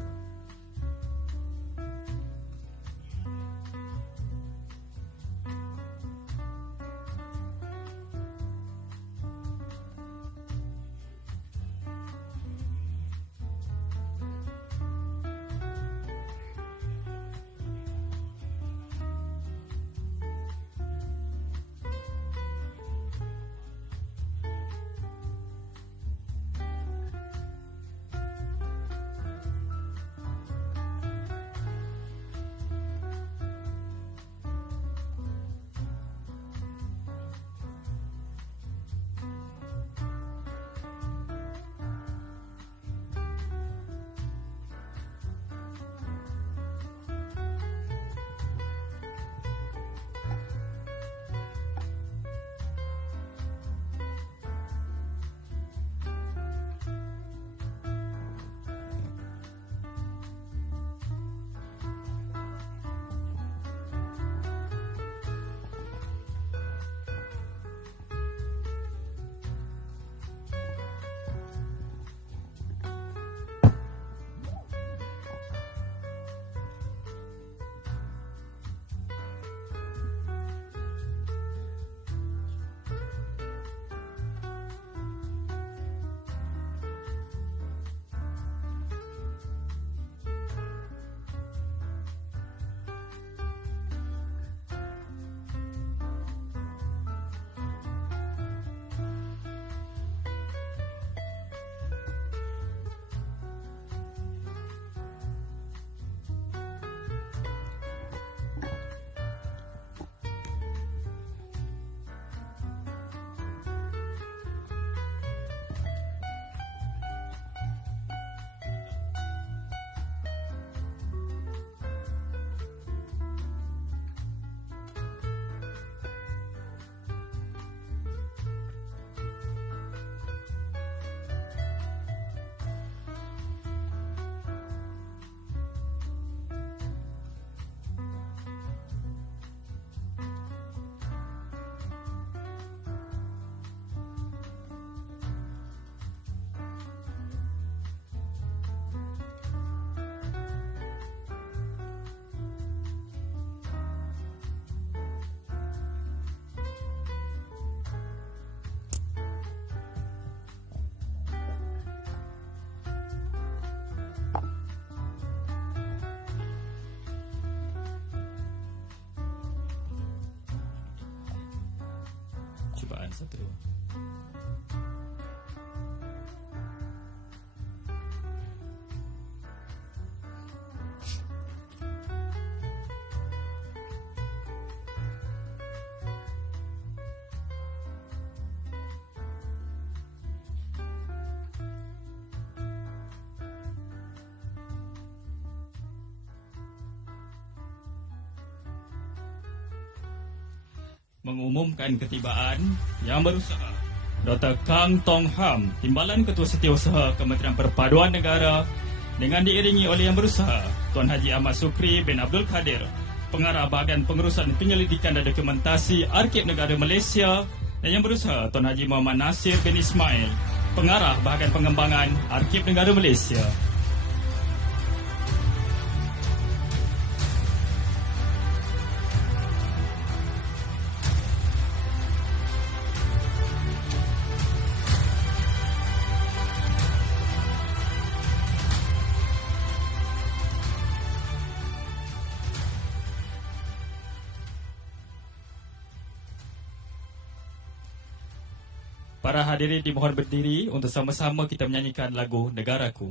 Satu. Mengumumkan ketibaan yang berusaha Dr. Kang Tong Ham, Timbalan Ketua Setiausaha Kementerian Perpaduan Negara, dengan diiringi oleh yang berusaha Tuan Haji Ahmad Sukri bin Abdul Kadir, Pengarah Bahagian Pengurusan Penyelidikan dan Dokumentasi Arkib Negara Malaysia, dan yang berusaha Tuan Haji Muhammad Nasir bin Ismail, Pengarah Bahagian Pengembangan Arkib Negara Malaysia. Para hadirin dimohon berdiri untuk sama-sama kita menyanyikan lagu Negaraku.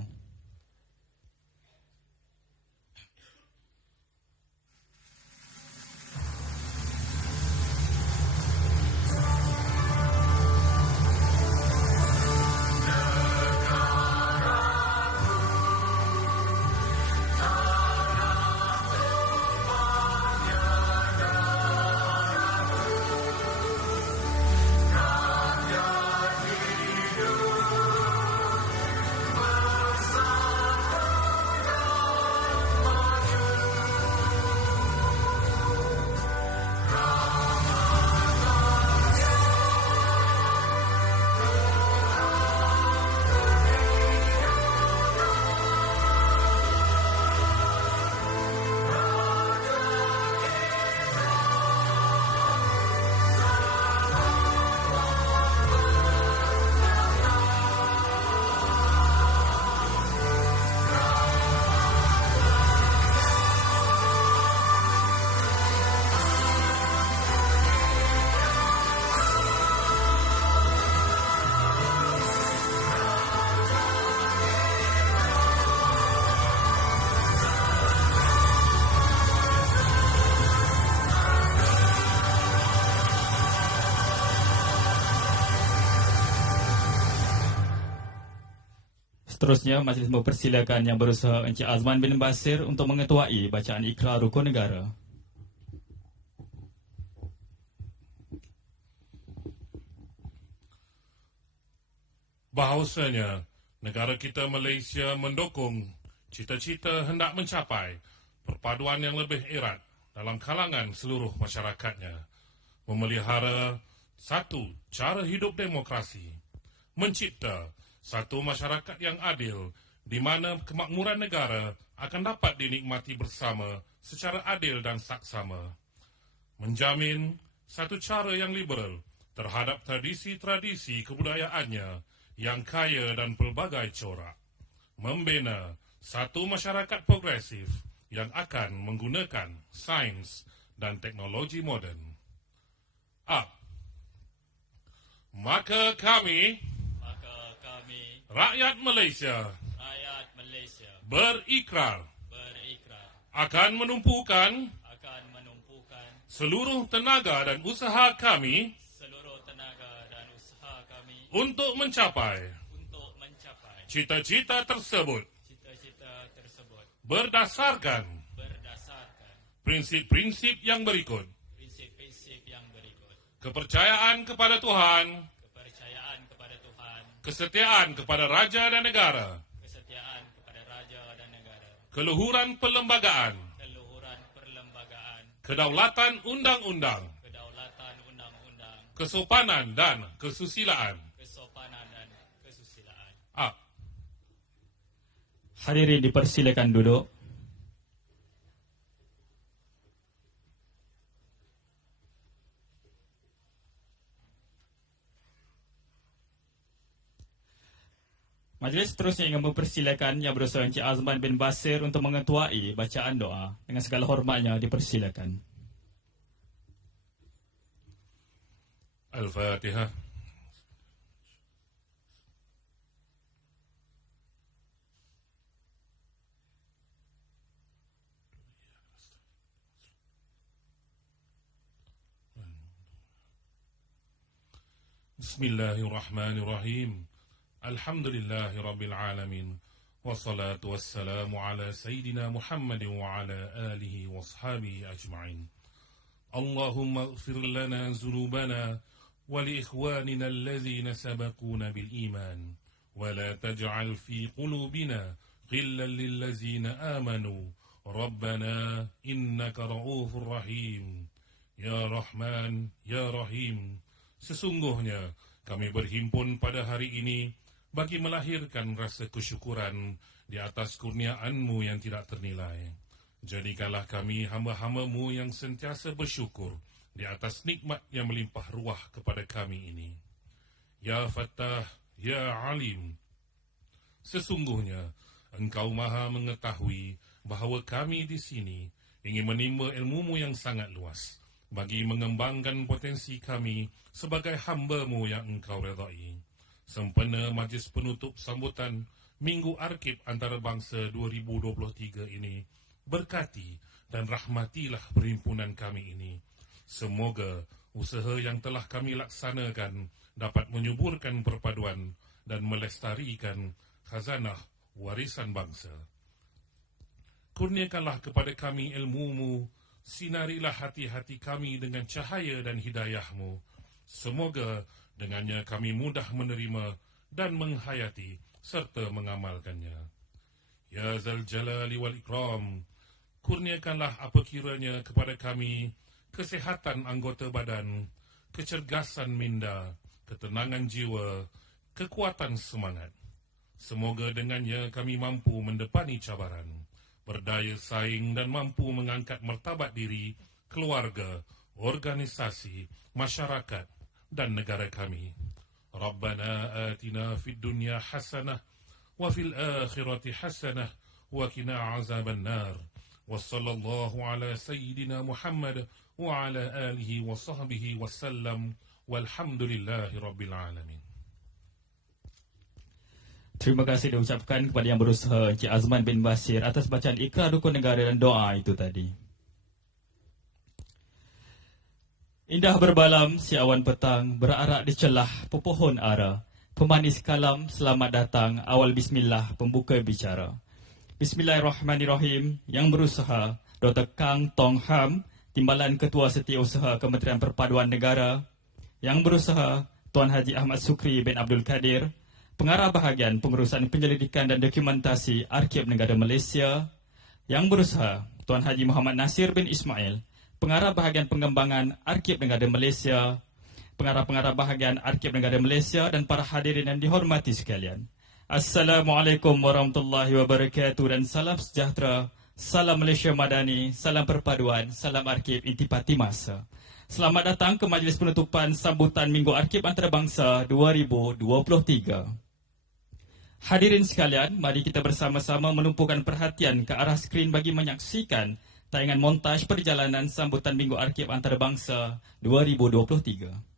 Seterusnya, majlis mempersilakan yang berusaha Encik Azman bin Basir untuk mengetuai bacaan Ikrar Rukun Negara. Bahawasanya, negara kita Malaysia mendukung cita-cita hendak mencapai perpaduan yang lebih erat dalam kalangan seluruh masyarakatnya, memelihara satu cara hidup demokrasi, mencipta satu masyarakat yang adil di mana kemakmuran negara akan dapat dinikmati bersama secara adil dan saksama, menjamin satu cara yang liberal terhadap tradisi-tradisi kebudayaannya yang kaya dan pelbagai corak, membina satu masyarakat progresif yang akan menggunakan sains dan teknologi moden. Maka kami rakyat Malaysia berikrar akan menumpukan seluruh tenaga dan usaha kami untuk mencapai cita-cita tersebut berdasarkan prinsip-prinsip yang berikut: kepercayaan kepada Tuhan, kesetiaan kepada Raja dan Negara, keluhuran perlembagaan, kedaulatan undang-undang, kesopanan dan kesusilaan. Hadirin dipersilakan duduk. Majlis seterusnya ingin mempersilakan yang berusaha Encik Azman bin Basir untuk mengetuai bacaan doa. Dengan segala hormatnya dipersilakan. Al-Fatihah. Bismillahirrahmanirrahim. Alhamdulillahi Rabbil Alamin. Wassalatu wassalamu ala Sayyidina Muhammadin wa ala alihi wa ashabihi ajma'in. Allahumma ighfir lana zunubana wa li ikhwanina alladhina sabaquna bil iman. Wa la taj'al fi qulubina ghillan lil ladzina amanu. Rabbana innaka ra'ufur rahim. Ya Rahman, Ya Rahim. Sesungguhnya kami berhimpun pada hari ini bagi melahirkan rasa kesyukuran di atas kurnia-Mu yang tidak ternilai. Jadikanlah kami hamba-hamba-Mu yang sentiasa bersyukur di atas nikmat yang melimpah ruah kepada kami ini. Ya Fattah, Ya Alim, sesungguhnya Engkau maha mengetahui bahawa kami di sini ingin menimba ilmu-Mu yang sangat luas bagi mengembangkan potensi kami sebagai hamba-Mu yang Engkau redai. Sempena majlis penutup sambutan Minggu Arkib Antarabangsa 2023 ini, berkati dan rahmatilah perhimpunan kami ini. Semoga usaha yang telah kami laksanakan dapat menyuburkan perpaduan dan melestarikan khazanah warisan bangsa. Kurniakanlah kepada kami ilmu-Mu, sinarilah hati-hati kami dengan cahaya dan hidayah-Mu. Semoga dengannya kami mudah menerima dan menghayati serta mengamalkannya. Ya Zal Jalali wal Ikram, kurniakanlah apa kiranya kepada kami kesehatan anggota badan, kecergasan minda, ketenangan jiwa, kekuatan semangat. Semoga dengannya kami mampu mendepani cabaran, berdaya saing dan mampu mengangkat martabat diri, keluarga, organisasi, masyarakat dan negara kami. Rabbana atina fid dunya hasanah wa fil akhirati hasanah wa qina azaban nar. Wa sallallahu ala sayyidina Muhammad wa ala alihi wa sahbihi wasallam. Walhamdulillahi rabbil alamin. Terima kasih diucapkan kepada yang berusaha Encik Azman bin Basir atas bacaan ikrar rukun negara dan doa itu tadi. Indah berbalam si awan petang berarak di celah pepohon ara. Pemanis kalam selamat datang awal bismillah pembuka bicara. Bismillahirrahmanirrahim. Yang berusaha Dr. Kang Tong Ham, Timbalan Ketua Setiausaha Kementerian Perpaduan Negara. Yang berusaha Tuan Haji Ahmad Sukri bin Abdul Kadir, Pengarah Bahagian Pengurusan Penyelidikan dan Dokumentasi Arkib Negara Malaysia. Yang berusaha Tuan Haji Muhammad Nasir bin Ismail, Pengarah Bahagian Pengembangan Arkib Negara Malaysia, Pengarah-pengarah Bahagian Arkib Negara Malaysia dan para hadirin yang dihormati sekalian. Assalamualaikum warahmatullahi wabarakatuh dan salam sejahtera, salam Malaysia Madani, salam perpaduan, salam Arkib Intipati Masa. Selamat datang ke majlis penutupan sambutan Minggu Arkib Antarabangsa 2023. Hadirin sekalian, mari kita bersama-sama menumpukan perhatian ke arah skrin bagi menyaksikan tayangan montaj perjalanan sambutan Minggu Arkib Antarabangsa 2023.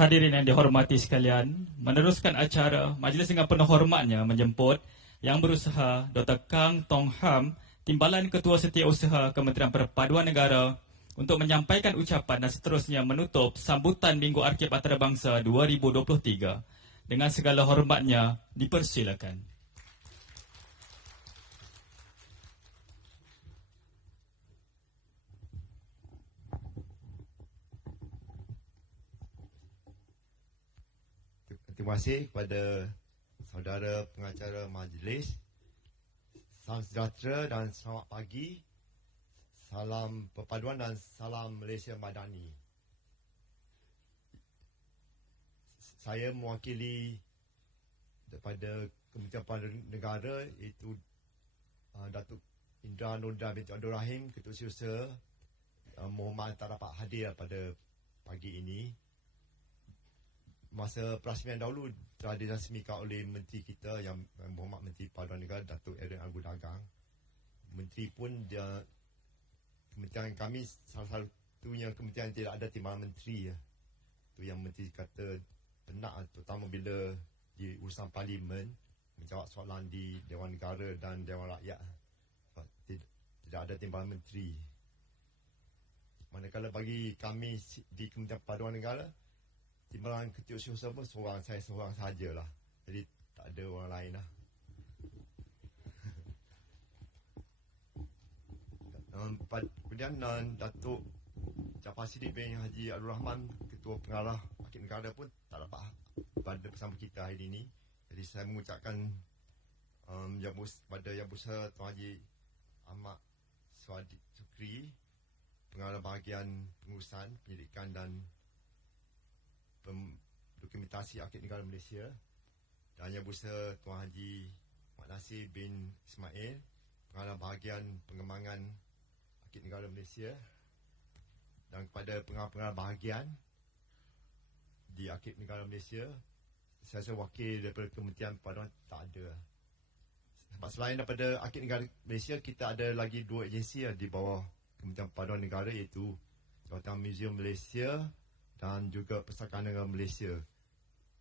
Hadirin yang dihormati sekalian, meneruskan acara, majlis dengan penuh hormatnya menjemput Yang Berusaha Dr. Kang Tong Ham, Timbalan Ketua Setiausaha Kementerian Perpaduan Negara untuk menyampaikan ucapan dan seterusnya menutup sambutan Minggu Arkib Antarabangsa 2023. Dengan segala hormatnya, dipersilakan. Terima kasih kepada saudara pengacara majlis. Salam sejahtera dan selamat pagi. Salam perpaduan dan salam Malaysia Madani. Saya mewakili daripada Kementerian Perpaduan Negara iaitu Datuk Indra Nordin binti Abdul Rahim, Ketua Setiausaha. Mohon maaf tak dapat hadir pada pagi ini. Masa perasmian dahulu telah dirasmikan oleh Menteri kita yang berhormat Menteri Perpaduan Negara Datuk Aaron Agu Dagang. Menteri pun dia kementerian kami salah satunya kementerian tidak ada timbalan menteri ya. Itu yang menteri kata penat terutama bila di urusan parlimen menjawab soalan di Dewan Negara dan Dewan Rakyat. Tidak ada timbalan menteri. Manakala bagi kami di Kementerian Perpaduan Negara, timbalan Setiausaha pun saya seorang sahajalah. Jadi tak ada orang lain lah. Kemudian Datuk Jaafar Siddiq bin Haji Abdul Rahman, Ketua Pengarah Akib Negara pun tak dapat pada bersama kita hari ini. Jadi saya mengucapkan pada Yang Berusaha Tuan Haji Ahmad Sukri, Pengarah Bahagian Pengurusan Pendidikan dan Dokumentasi Akib Negara Malaysia, dan Yang Berusaha Tuan Haji Mak Nasir bin Ismail, Pengarah Bahagian Pengembangan Akib Negara Malaysia, dan kepada pengarah-pengarah bahagian di Akib Negara Malaysia, saya wakil daripada Kementerian Perpaduan tak ada. Sebab selain daripada Akib Negara Malaysia, kita ada lagi 2 agensi di bawah Kementerian Perpaduan Negara, iaitu Jawatan Museum Malaysia dan juga Persatuan Negara Malaysia.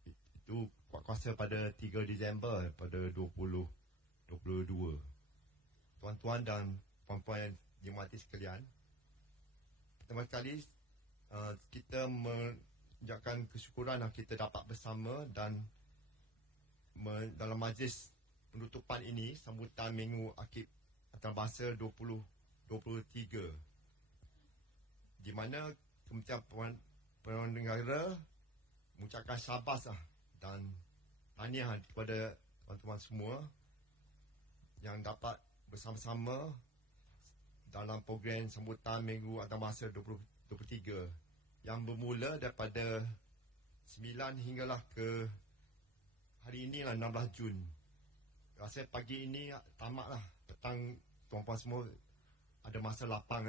Itu kuat kuasa pada 3 Disember pada 2022. Tuan-tuan dan puan-puan yang dihormati sekalian, pertama kali kita mengucapkan kesyukuran yang kita dapat bersama dan dalam majlis penutupan ini sambutan Minggu Akib Antarabangsa 2023, di mana Kementerian Perpaduan Negara mengucapkan syabas dan tahniah kepada tuan-tuan semua yang dapat bersama-sama dalam program sambutan Minggu Antarabangsa 2023 yang bermula daripada 9 hinggalah ke hari ini 16 Jun. Rasa pagi ini tamatlah, petang tuan-puan semua ada masa lapang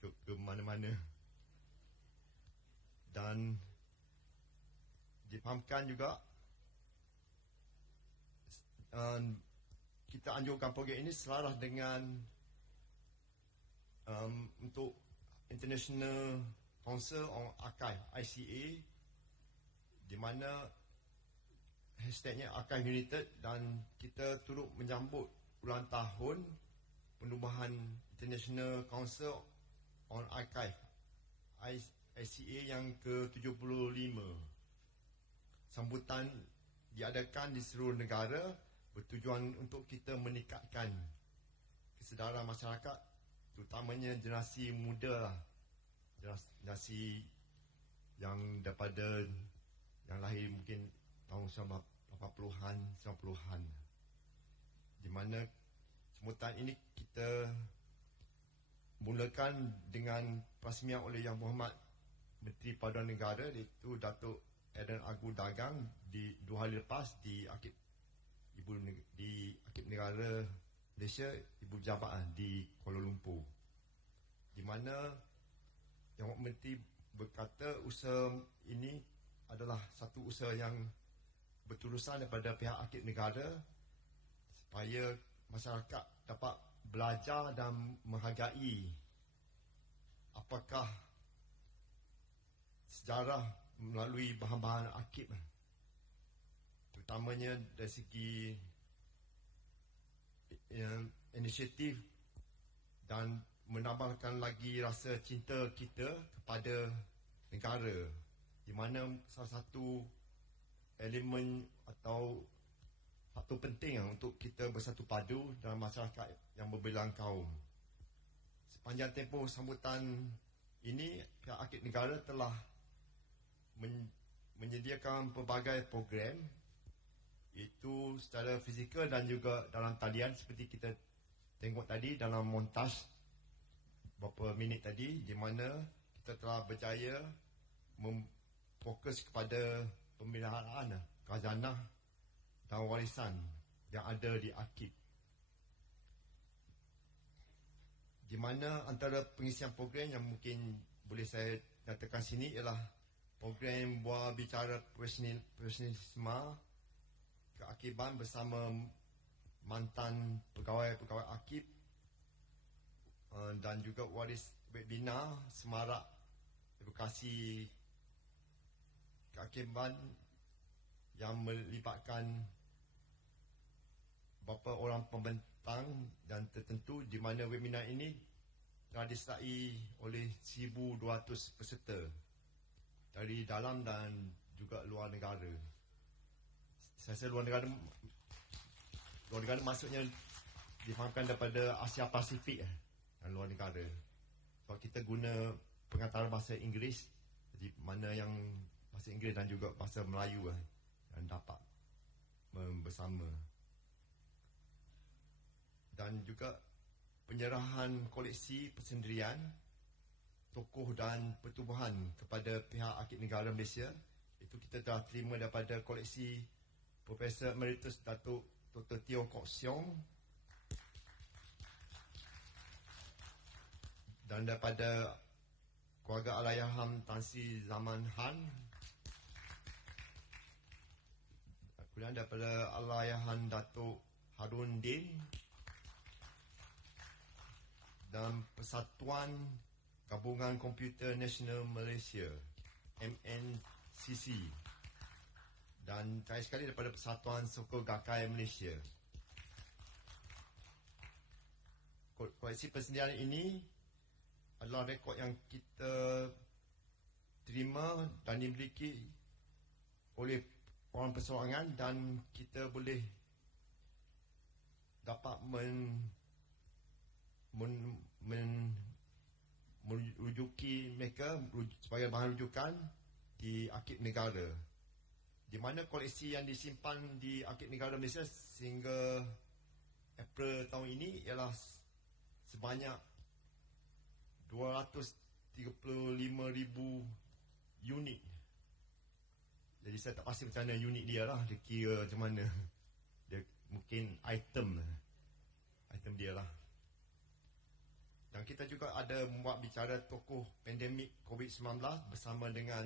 ke mana-mana. Dan difahamkan juga kita anjurkan program ini selaras dengan untuk International Council on Archive (ICA), di mana hashtagnya Archive United, dan kita turut menyambut ulang tahun penubuhan International Council on Archive (ICA) yang ke-75. Sambutan diadakan di seluruh negara bertujuan untuk kita meningkatkan kesedaran masyarakat, terutamanya generasi muda, generasi yang daripada yang lahir mungkin tahun 80-an, 90-an, di mana sambutan ini kita mulakan dengan perasmian oleh Yang Berhormat Menteri Perpaduan Negara, iaitu Datuk Aaron Agu Dagang, di 2 hari lepas di Akib Negara Malaysia, Ibu Pejabat di Kuala Lumpur, di mana Yang Menteri berkata usaha ini adalah satu usaha yang berterusan daripada pihak Akib Negara supaya masyarakat dapat belajar dan menghargai apakah sejarah melalui bahan-bahan arkib, terutamanya dari segi inisiatif dan menambahkan lagi rasa cinta kita kepada negara, di mana salah satu elemen atau faktor penting untuk kita bersatu padu dalam masyarakat yang berbelang kaum. Sepanjang tempoh sambutan ini, pihak Arkib Negara telah menyediakan pelbagai program, itu secara fizikal dan juga dalam talian, seperti kita tengok tadi dalam montaj beberapa minit tadi, di mana kita telah berjaya memfokus kepada pemeliharaan khazanah dan warisan yang ada di Arkib, di mana antara pengisian program yang mungkin boleh saya nyatakan sini ialah program buah bicara profesionalisme keakiban bersama mantan pegawai-pegawai Arkib, dan juga waris webinar semarak edukasi keakiban yang melibatkan beberapa orang pembentang dan tertentu, di mana webinar ini telah disertai oleh 1,200 peserta dari dalam dan juga luar negara. Saya rasa luar negara maksudnya difahamkan daripada Asia Pasifik dan luar negara. Sebab kita guna pengantaran bahasa Inggeris, jadi mana yang bahasa Inggeris dan juga bahasa Melayu dan dapat bersama. Dan juga penyerahan koleksi persendirian tokoh dan pertubuhan kepada pihak Arkib Negara Malaysia, itu kita telah terima daripada koleksi Profesor Emeritus Datuk Dr. Teo Kok Siong, dan daripada keluarga Allahyarham Tan Sri Zaman Han, kemudian daripada Allahyarham Datuk Harun Din, dan Persatuan Gabungan Komputer Nasional Malaysia MNCC, dan terakhir sekali daripada Persatuan Sokol Gakai Malaysia. Koleksi persendirian ini adalah rekod yang kita terima dan dimiliki oleh orang perseorangan, dan kita boleh dapat merujuki mereka sebagai bahan rujukan di Arkib Negara, di mana koleksi yang disimpan di Arkib Negara Malaysia sehingga April tahun ini ialah sebanyak 235,000 unit. Jadi saya tak pasti macam mana unit dia lah, dia kira macam mana, dia mungkin item dia lah. Dan kita juga ada membuat bicara tokoh pandemik COVID-19 bersama dengan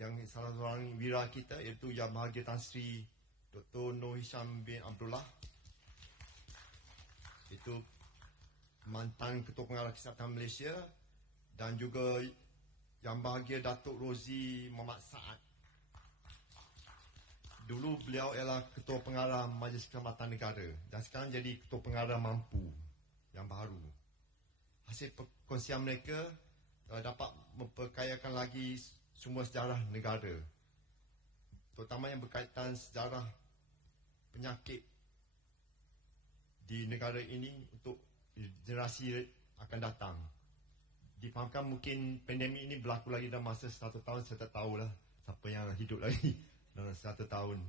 yang salah seorang wira kita, iaitu Yang Berbahagia Tan Sri Dr. Noor Hisham bin Abdullah, itu mantan Ketua Pengarah Kesihatan Malaysia, dan juga Yang Berbahagia Datuk Rozi Muhammad Saad. Dulu beliau ialah Ketua Pengarah Majlis Keselamatan Negara dan sekarang jadi Ketua Pengarah Mampu yang baru. Hasil perkongsian mereka dapat memperkayakan lagi semua sejarah negara, terutama yang berkaitan sejarah penyakit di negara ini untuk generasi akan datang. Difahamkan mungkin pandemik ini berlaku lagi dalam masa 1 tahun, saya tak tahulah siapa yang hidup lagi dalam 1 tahun.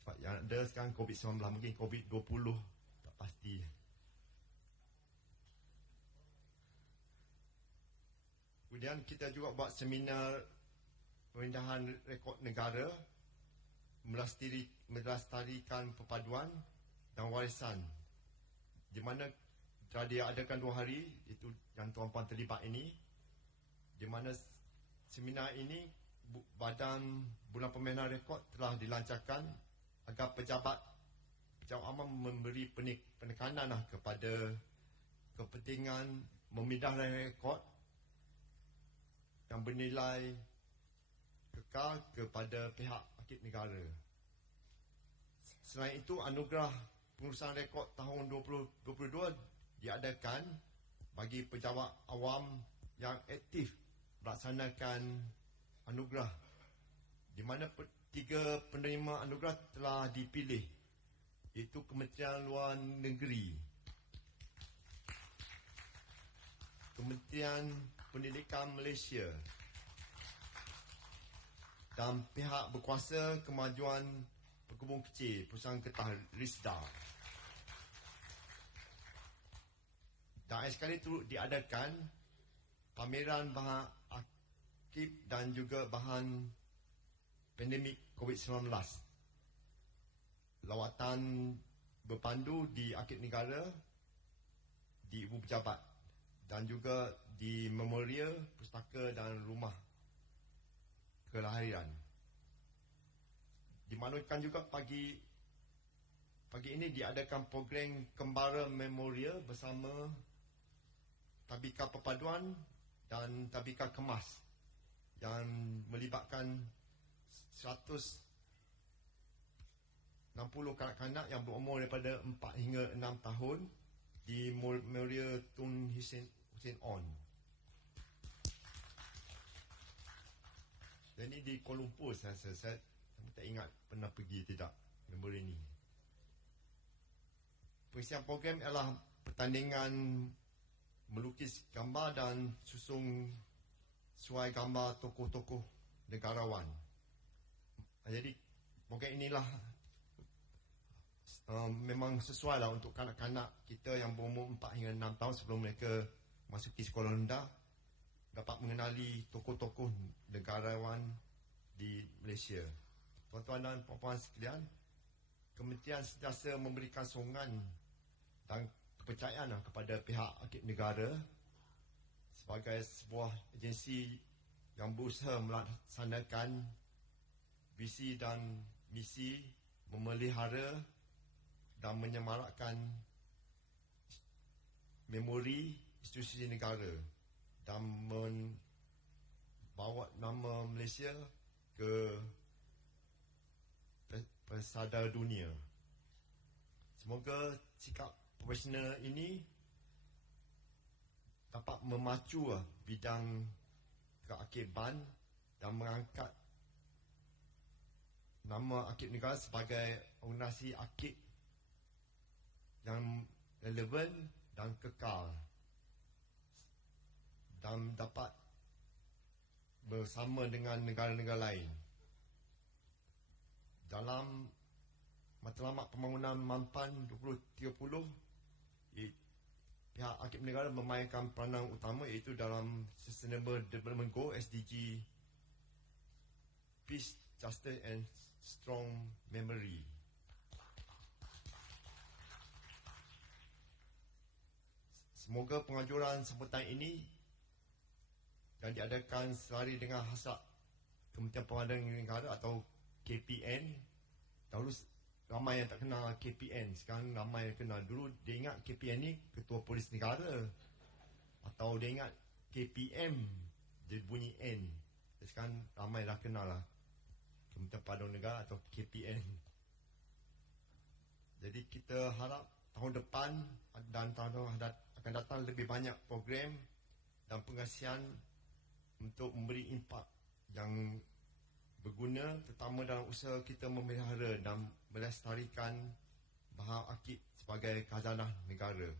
Sebab yang ada sekarang COVID-19, mungkin COVID-20, tak pasti. Kemudian kita juga buat seminar pemindahan rekod negara, melestarikan perpaduan dan warisan, di mana telah diadakan 2 hari, itu yang tuan-puan terlibat ini, di mana seminar ini Badan Bulan Pemindahan Rekod telah dilancarkan agar pejabat awam memberi penekanan kepada kepentingan memindahkan rekod yang bernilai kekal kepada pihak akib negara. Selain itu, anugerah pengurusan rekod tahun 2022 diadakan bagi pejabat awam yang aktif melaksanakan anugerah, di mana 3 penerima anugerah telah dipilih, iaitu Kementerian Luar Negeri, Kementerian Pendidikan Malaysia dan pihak berkuasa kemajuan Pekebun Kecil Perusahaan Getah Risda. Dan sekali turut diadakan pameran bahan akib dan juga bahan pandemik COVID-19. Lawatan berpandu di akib negara, di Ibu Pejabat dan juga di memorial, pustaka dan rumah kelahiran. Dimaklumkan juga pagi ini diadakan program Kembara Memorial bersama Tabika Perpaduan dan Tabika Kemas yang melibatkan 160 kanak-kanak yang berumur daripada 4 hingga 6 tahun di Memorial Tun Hussein On. Dan ini di Kuala Lumpur, saya tak ingat pernah pergi tidak memorial ini. Pengisian program ialah pertandingan melukis gambar dan susung suai gambar tokoh-tokoh negarawan. Jadi program inilah memang sesuai lah untuk kanak-kanak kita yang berumur 4 hingga 6 tahun sebelum mereka masuki sekolah rendah, dapat mengenali tokoh-tokoh negarawan di Malaysia. Tuan-tuan dan puan-puan sekalian, Kementerian sentiasa memberikan sokongan dan kepercayaan kepada pihak akib negara sebagai sebuah agensi yang berusaha melaksanakan visi dan misi memelihara dan menyemarakkan memori institusi negara dan membawa nama Malaysia ke pesada dunia. Semoga sikap profesional ini dapat memacu bidang keakiban dan mengangkat nama akib negara sebagai organisasi akib yang relevan dan kekal dan dapat bersama dengan negara-negara lain. Dalam matlamat pembangunan Mampan 2030, pihak akib negara memainkan peranan utama iaitu dalam Sustainable Development Goal SDG Peace, Justice and Strong Memory. Semoga pengajuran sambutan ini yang diadakan selari dengan hasrat Kementerian Pembangunan Negara atau KPN. Dahulu ramai yang tak kenal KPN, sekarang ramai yang kenal. Dulu dia ingat KPN ni Ketua Polis Negara, atau dia ingat KPM, dia bunyi N. Sekarang ramai dah kenal lah Kementerian Pembangunan Negara atau KPN. Jadi kita harap tahun depan dan tahun akan datang lebih banyak program dan pengasihan untuk memberi impak yang berguna, terutama dalam usaha kita memelihara dan melestarikan bahan akib sebagai khazanah negara.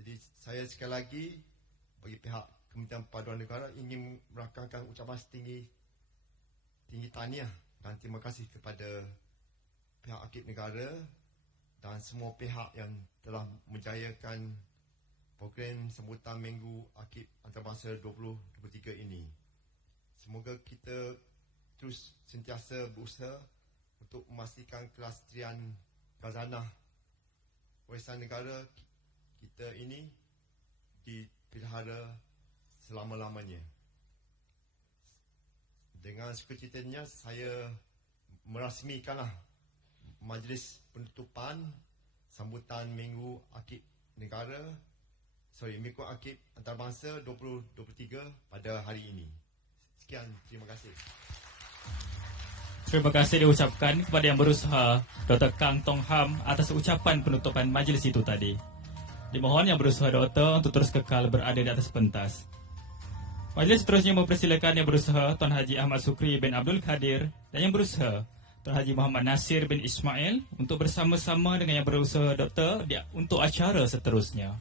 Jadi saya sekali lagi bagi pihak Kementerian Perpaduan Negara ingin merakamkan ucapan setinggi tahniah dan terima kasih kepada pihak akib negara dan semua pihak yang telah menjayakan program sambutan Minggu Akib Antarabangsa 2023 ini. Semoga kita terus sentiasa berusaha untuk memastikan kelestarian khazanah warisan negara kita ini dipelihara selama-lamanya. Dengan sukacitanya saya merasmikanlah majlis penutupan sambutan Minggu Akib Negara, Minggu Akib Antarabangsa 2023 pada hari ini. Sekian, terima kasih. Terima kasih diucapkan kepada yang berusaha Dr. Kang Tong Ham atas ucapan penutupan majlis itu tadi. Dimohon yang berusaha Doktor untuk terus kekal berada di atas pentas. Majlis seterusnya mempersilakan yang berusaha Tuan Haji Ahmad Sukri bin Abdul Kadir dan yang berusaha Tuan Haji Muhammad Nasir bin Ismail untuk bersama-sama dengan yang berusaha Doktor untuk acara seterusnya.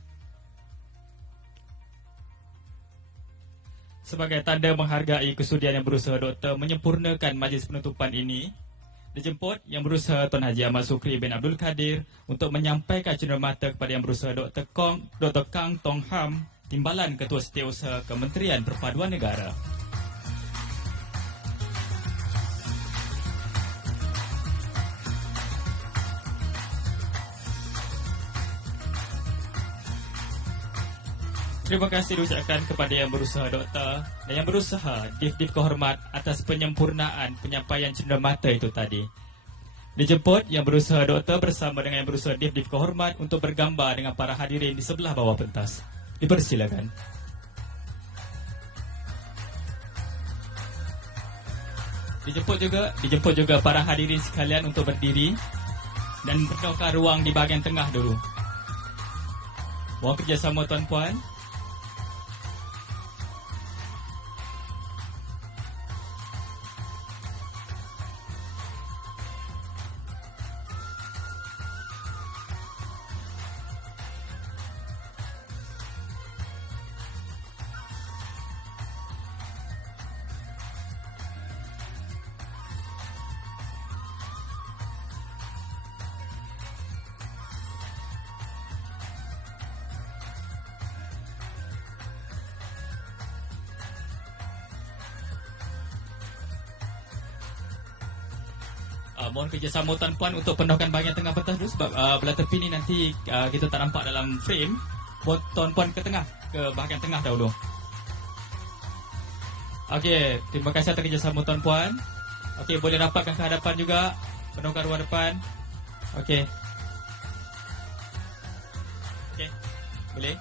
Sebagai tanda menghargai kesudian yang berusaha Doktor menyempurnakan majlis penutupan ini, dijemput yang berusaha Tuan Haji Ahmad Sukri bin Abdul Kadir untuk menyampaikan cenderamata kepada yang berusaha Dr. Kang Tong Ham, Timbalan Ketua Setiausaha Kementerian Perpaduan Negara. Terima kasih diucapkan kepada yang berusaha Doktor dan yang berusaha Div-Div Kehormat atas penyempurnaan penyampaian cenderamata itu tadi. Dijemput yang berusaha Doktor bersama dengan yang berusaha Div-Div Kehormat untuk bergambar dengan para hadirin di sebelah bawah pentas. Dipersilakan. Dijemput juga para hadirin sekalian untuk berdiri dan bertukar ruang di bahagian tengah dulu. Mohon kerjasama tuan-puan. Mohon kerjasama tuan-puan untuk penuhkan bahagian tengah pentas dulu sebab belah tepi ni nanti kita tak nampak dalam frame. Mohon tuan-puan ke tengah, ke bahagian tengah dahulu. Okey, terima kasih atas kerjasama tuan-puan. Okey, boleh rapatkan ke hadapan juga, penuhkan ruang depan. Okey. Okey, boleh.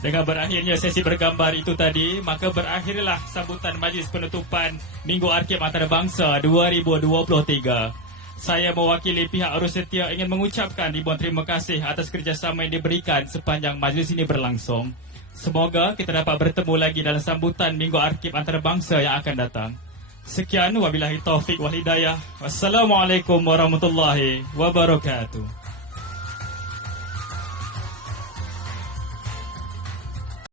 Dengan berakhirnya sesi bergambar itu tadi, maka berakhirlah sambutan majlis penutupan Minggu Arkib Antarabangsa 2023. Saya mewakili pihak Arus Setia ingin mengucapkan ribuan terima kasih atas kerjasama yang diberikan sepanjang majlis ini berlangsung. Semoga kita dapat bertemu lagi dalam sambutan Minggu Arkib Antarabangsa yang akan datang. Sekian, wabillahi taufik wal hidayah. Wassalamualaikum warahmatullahi wabarakatuh.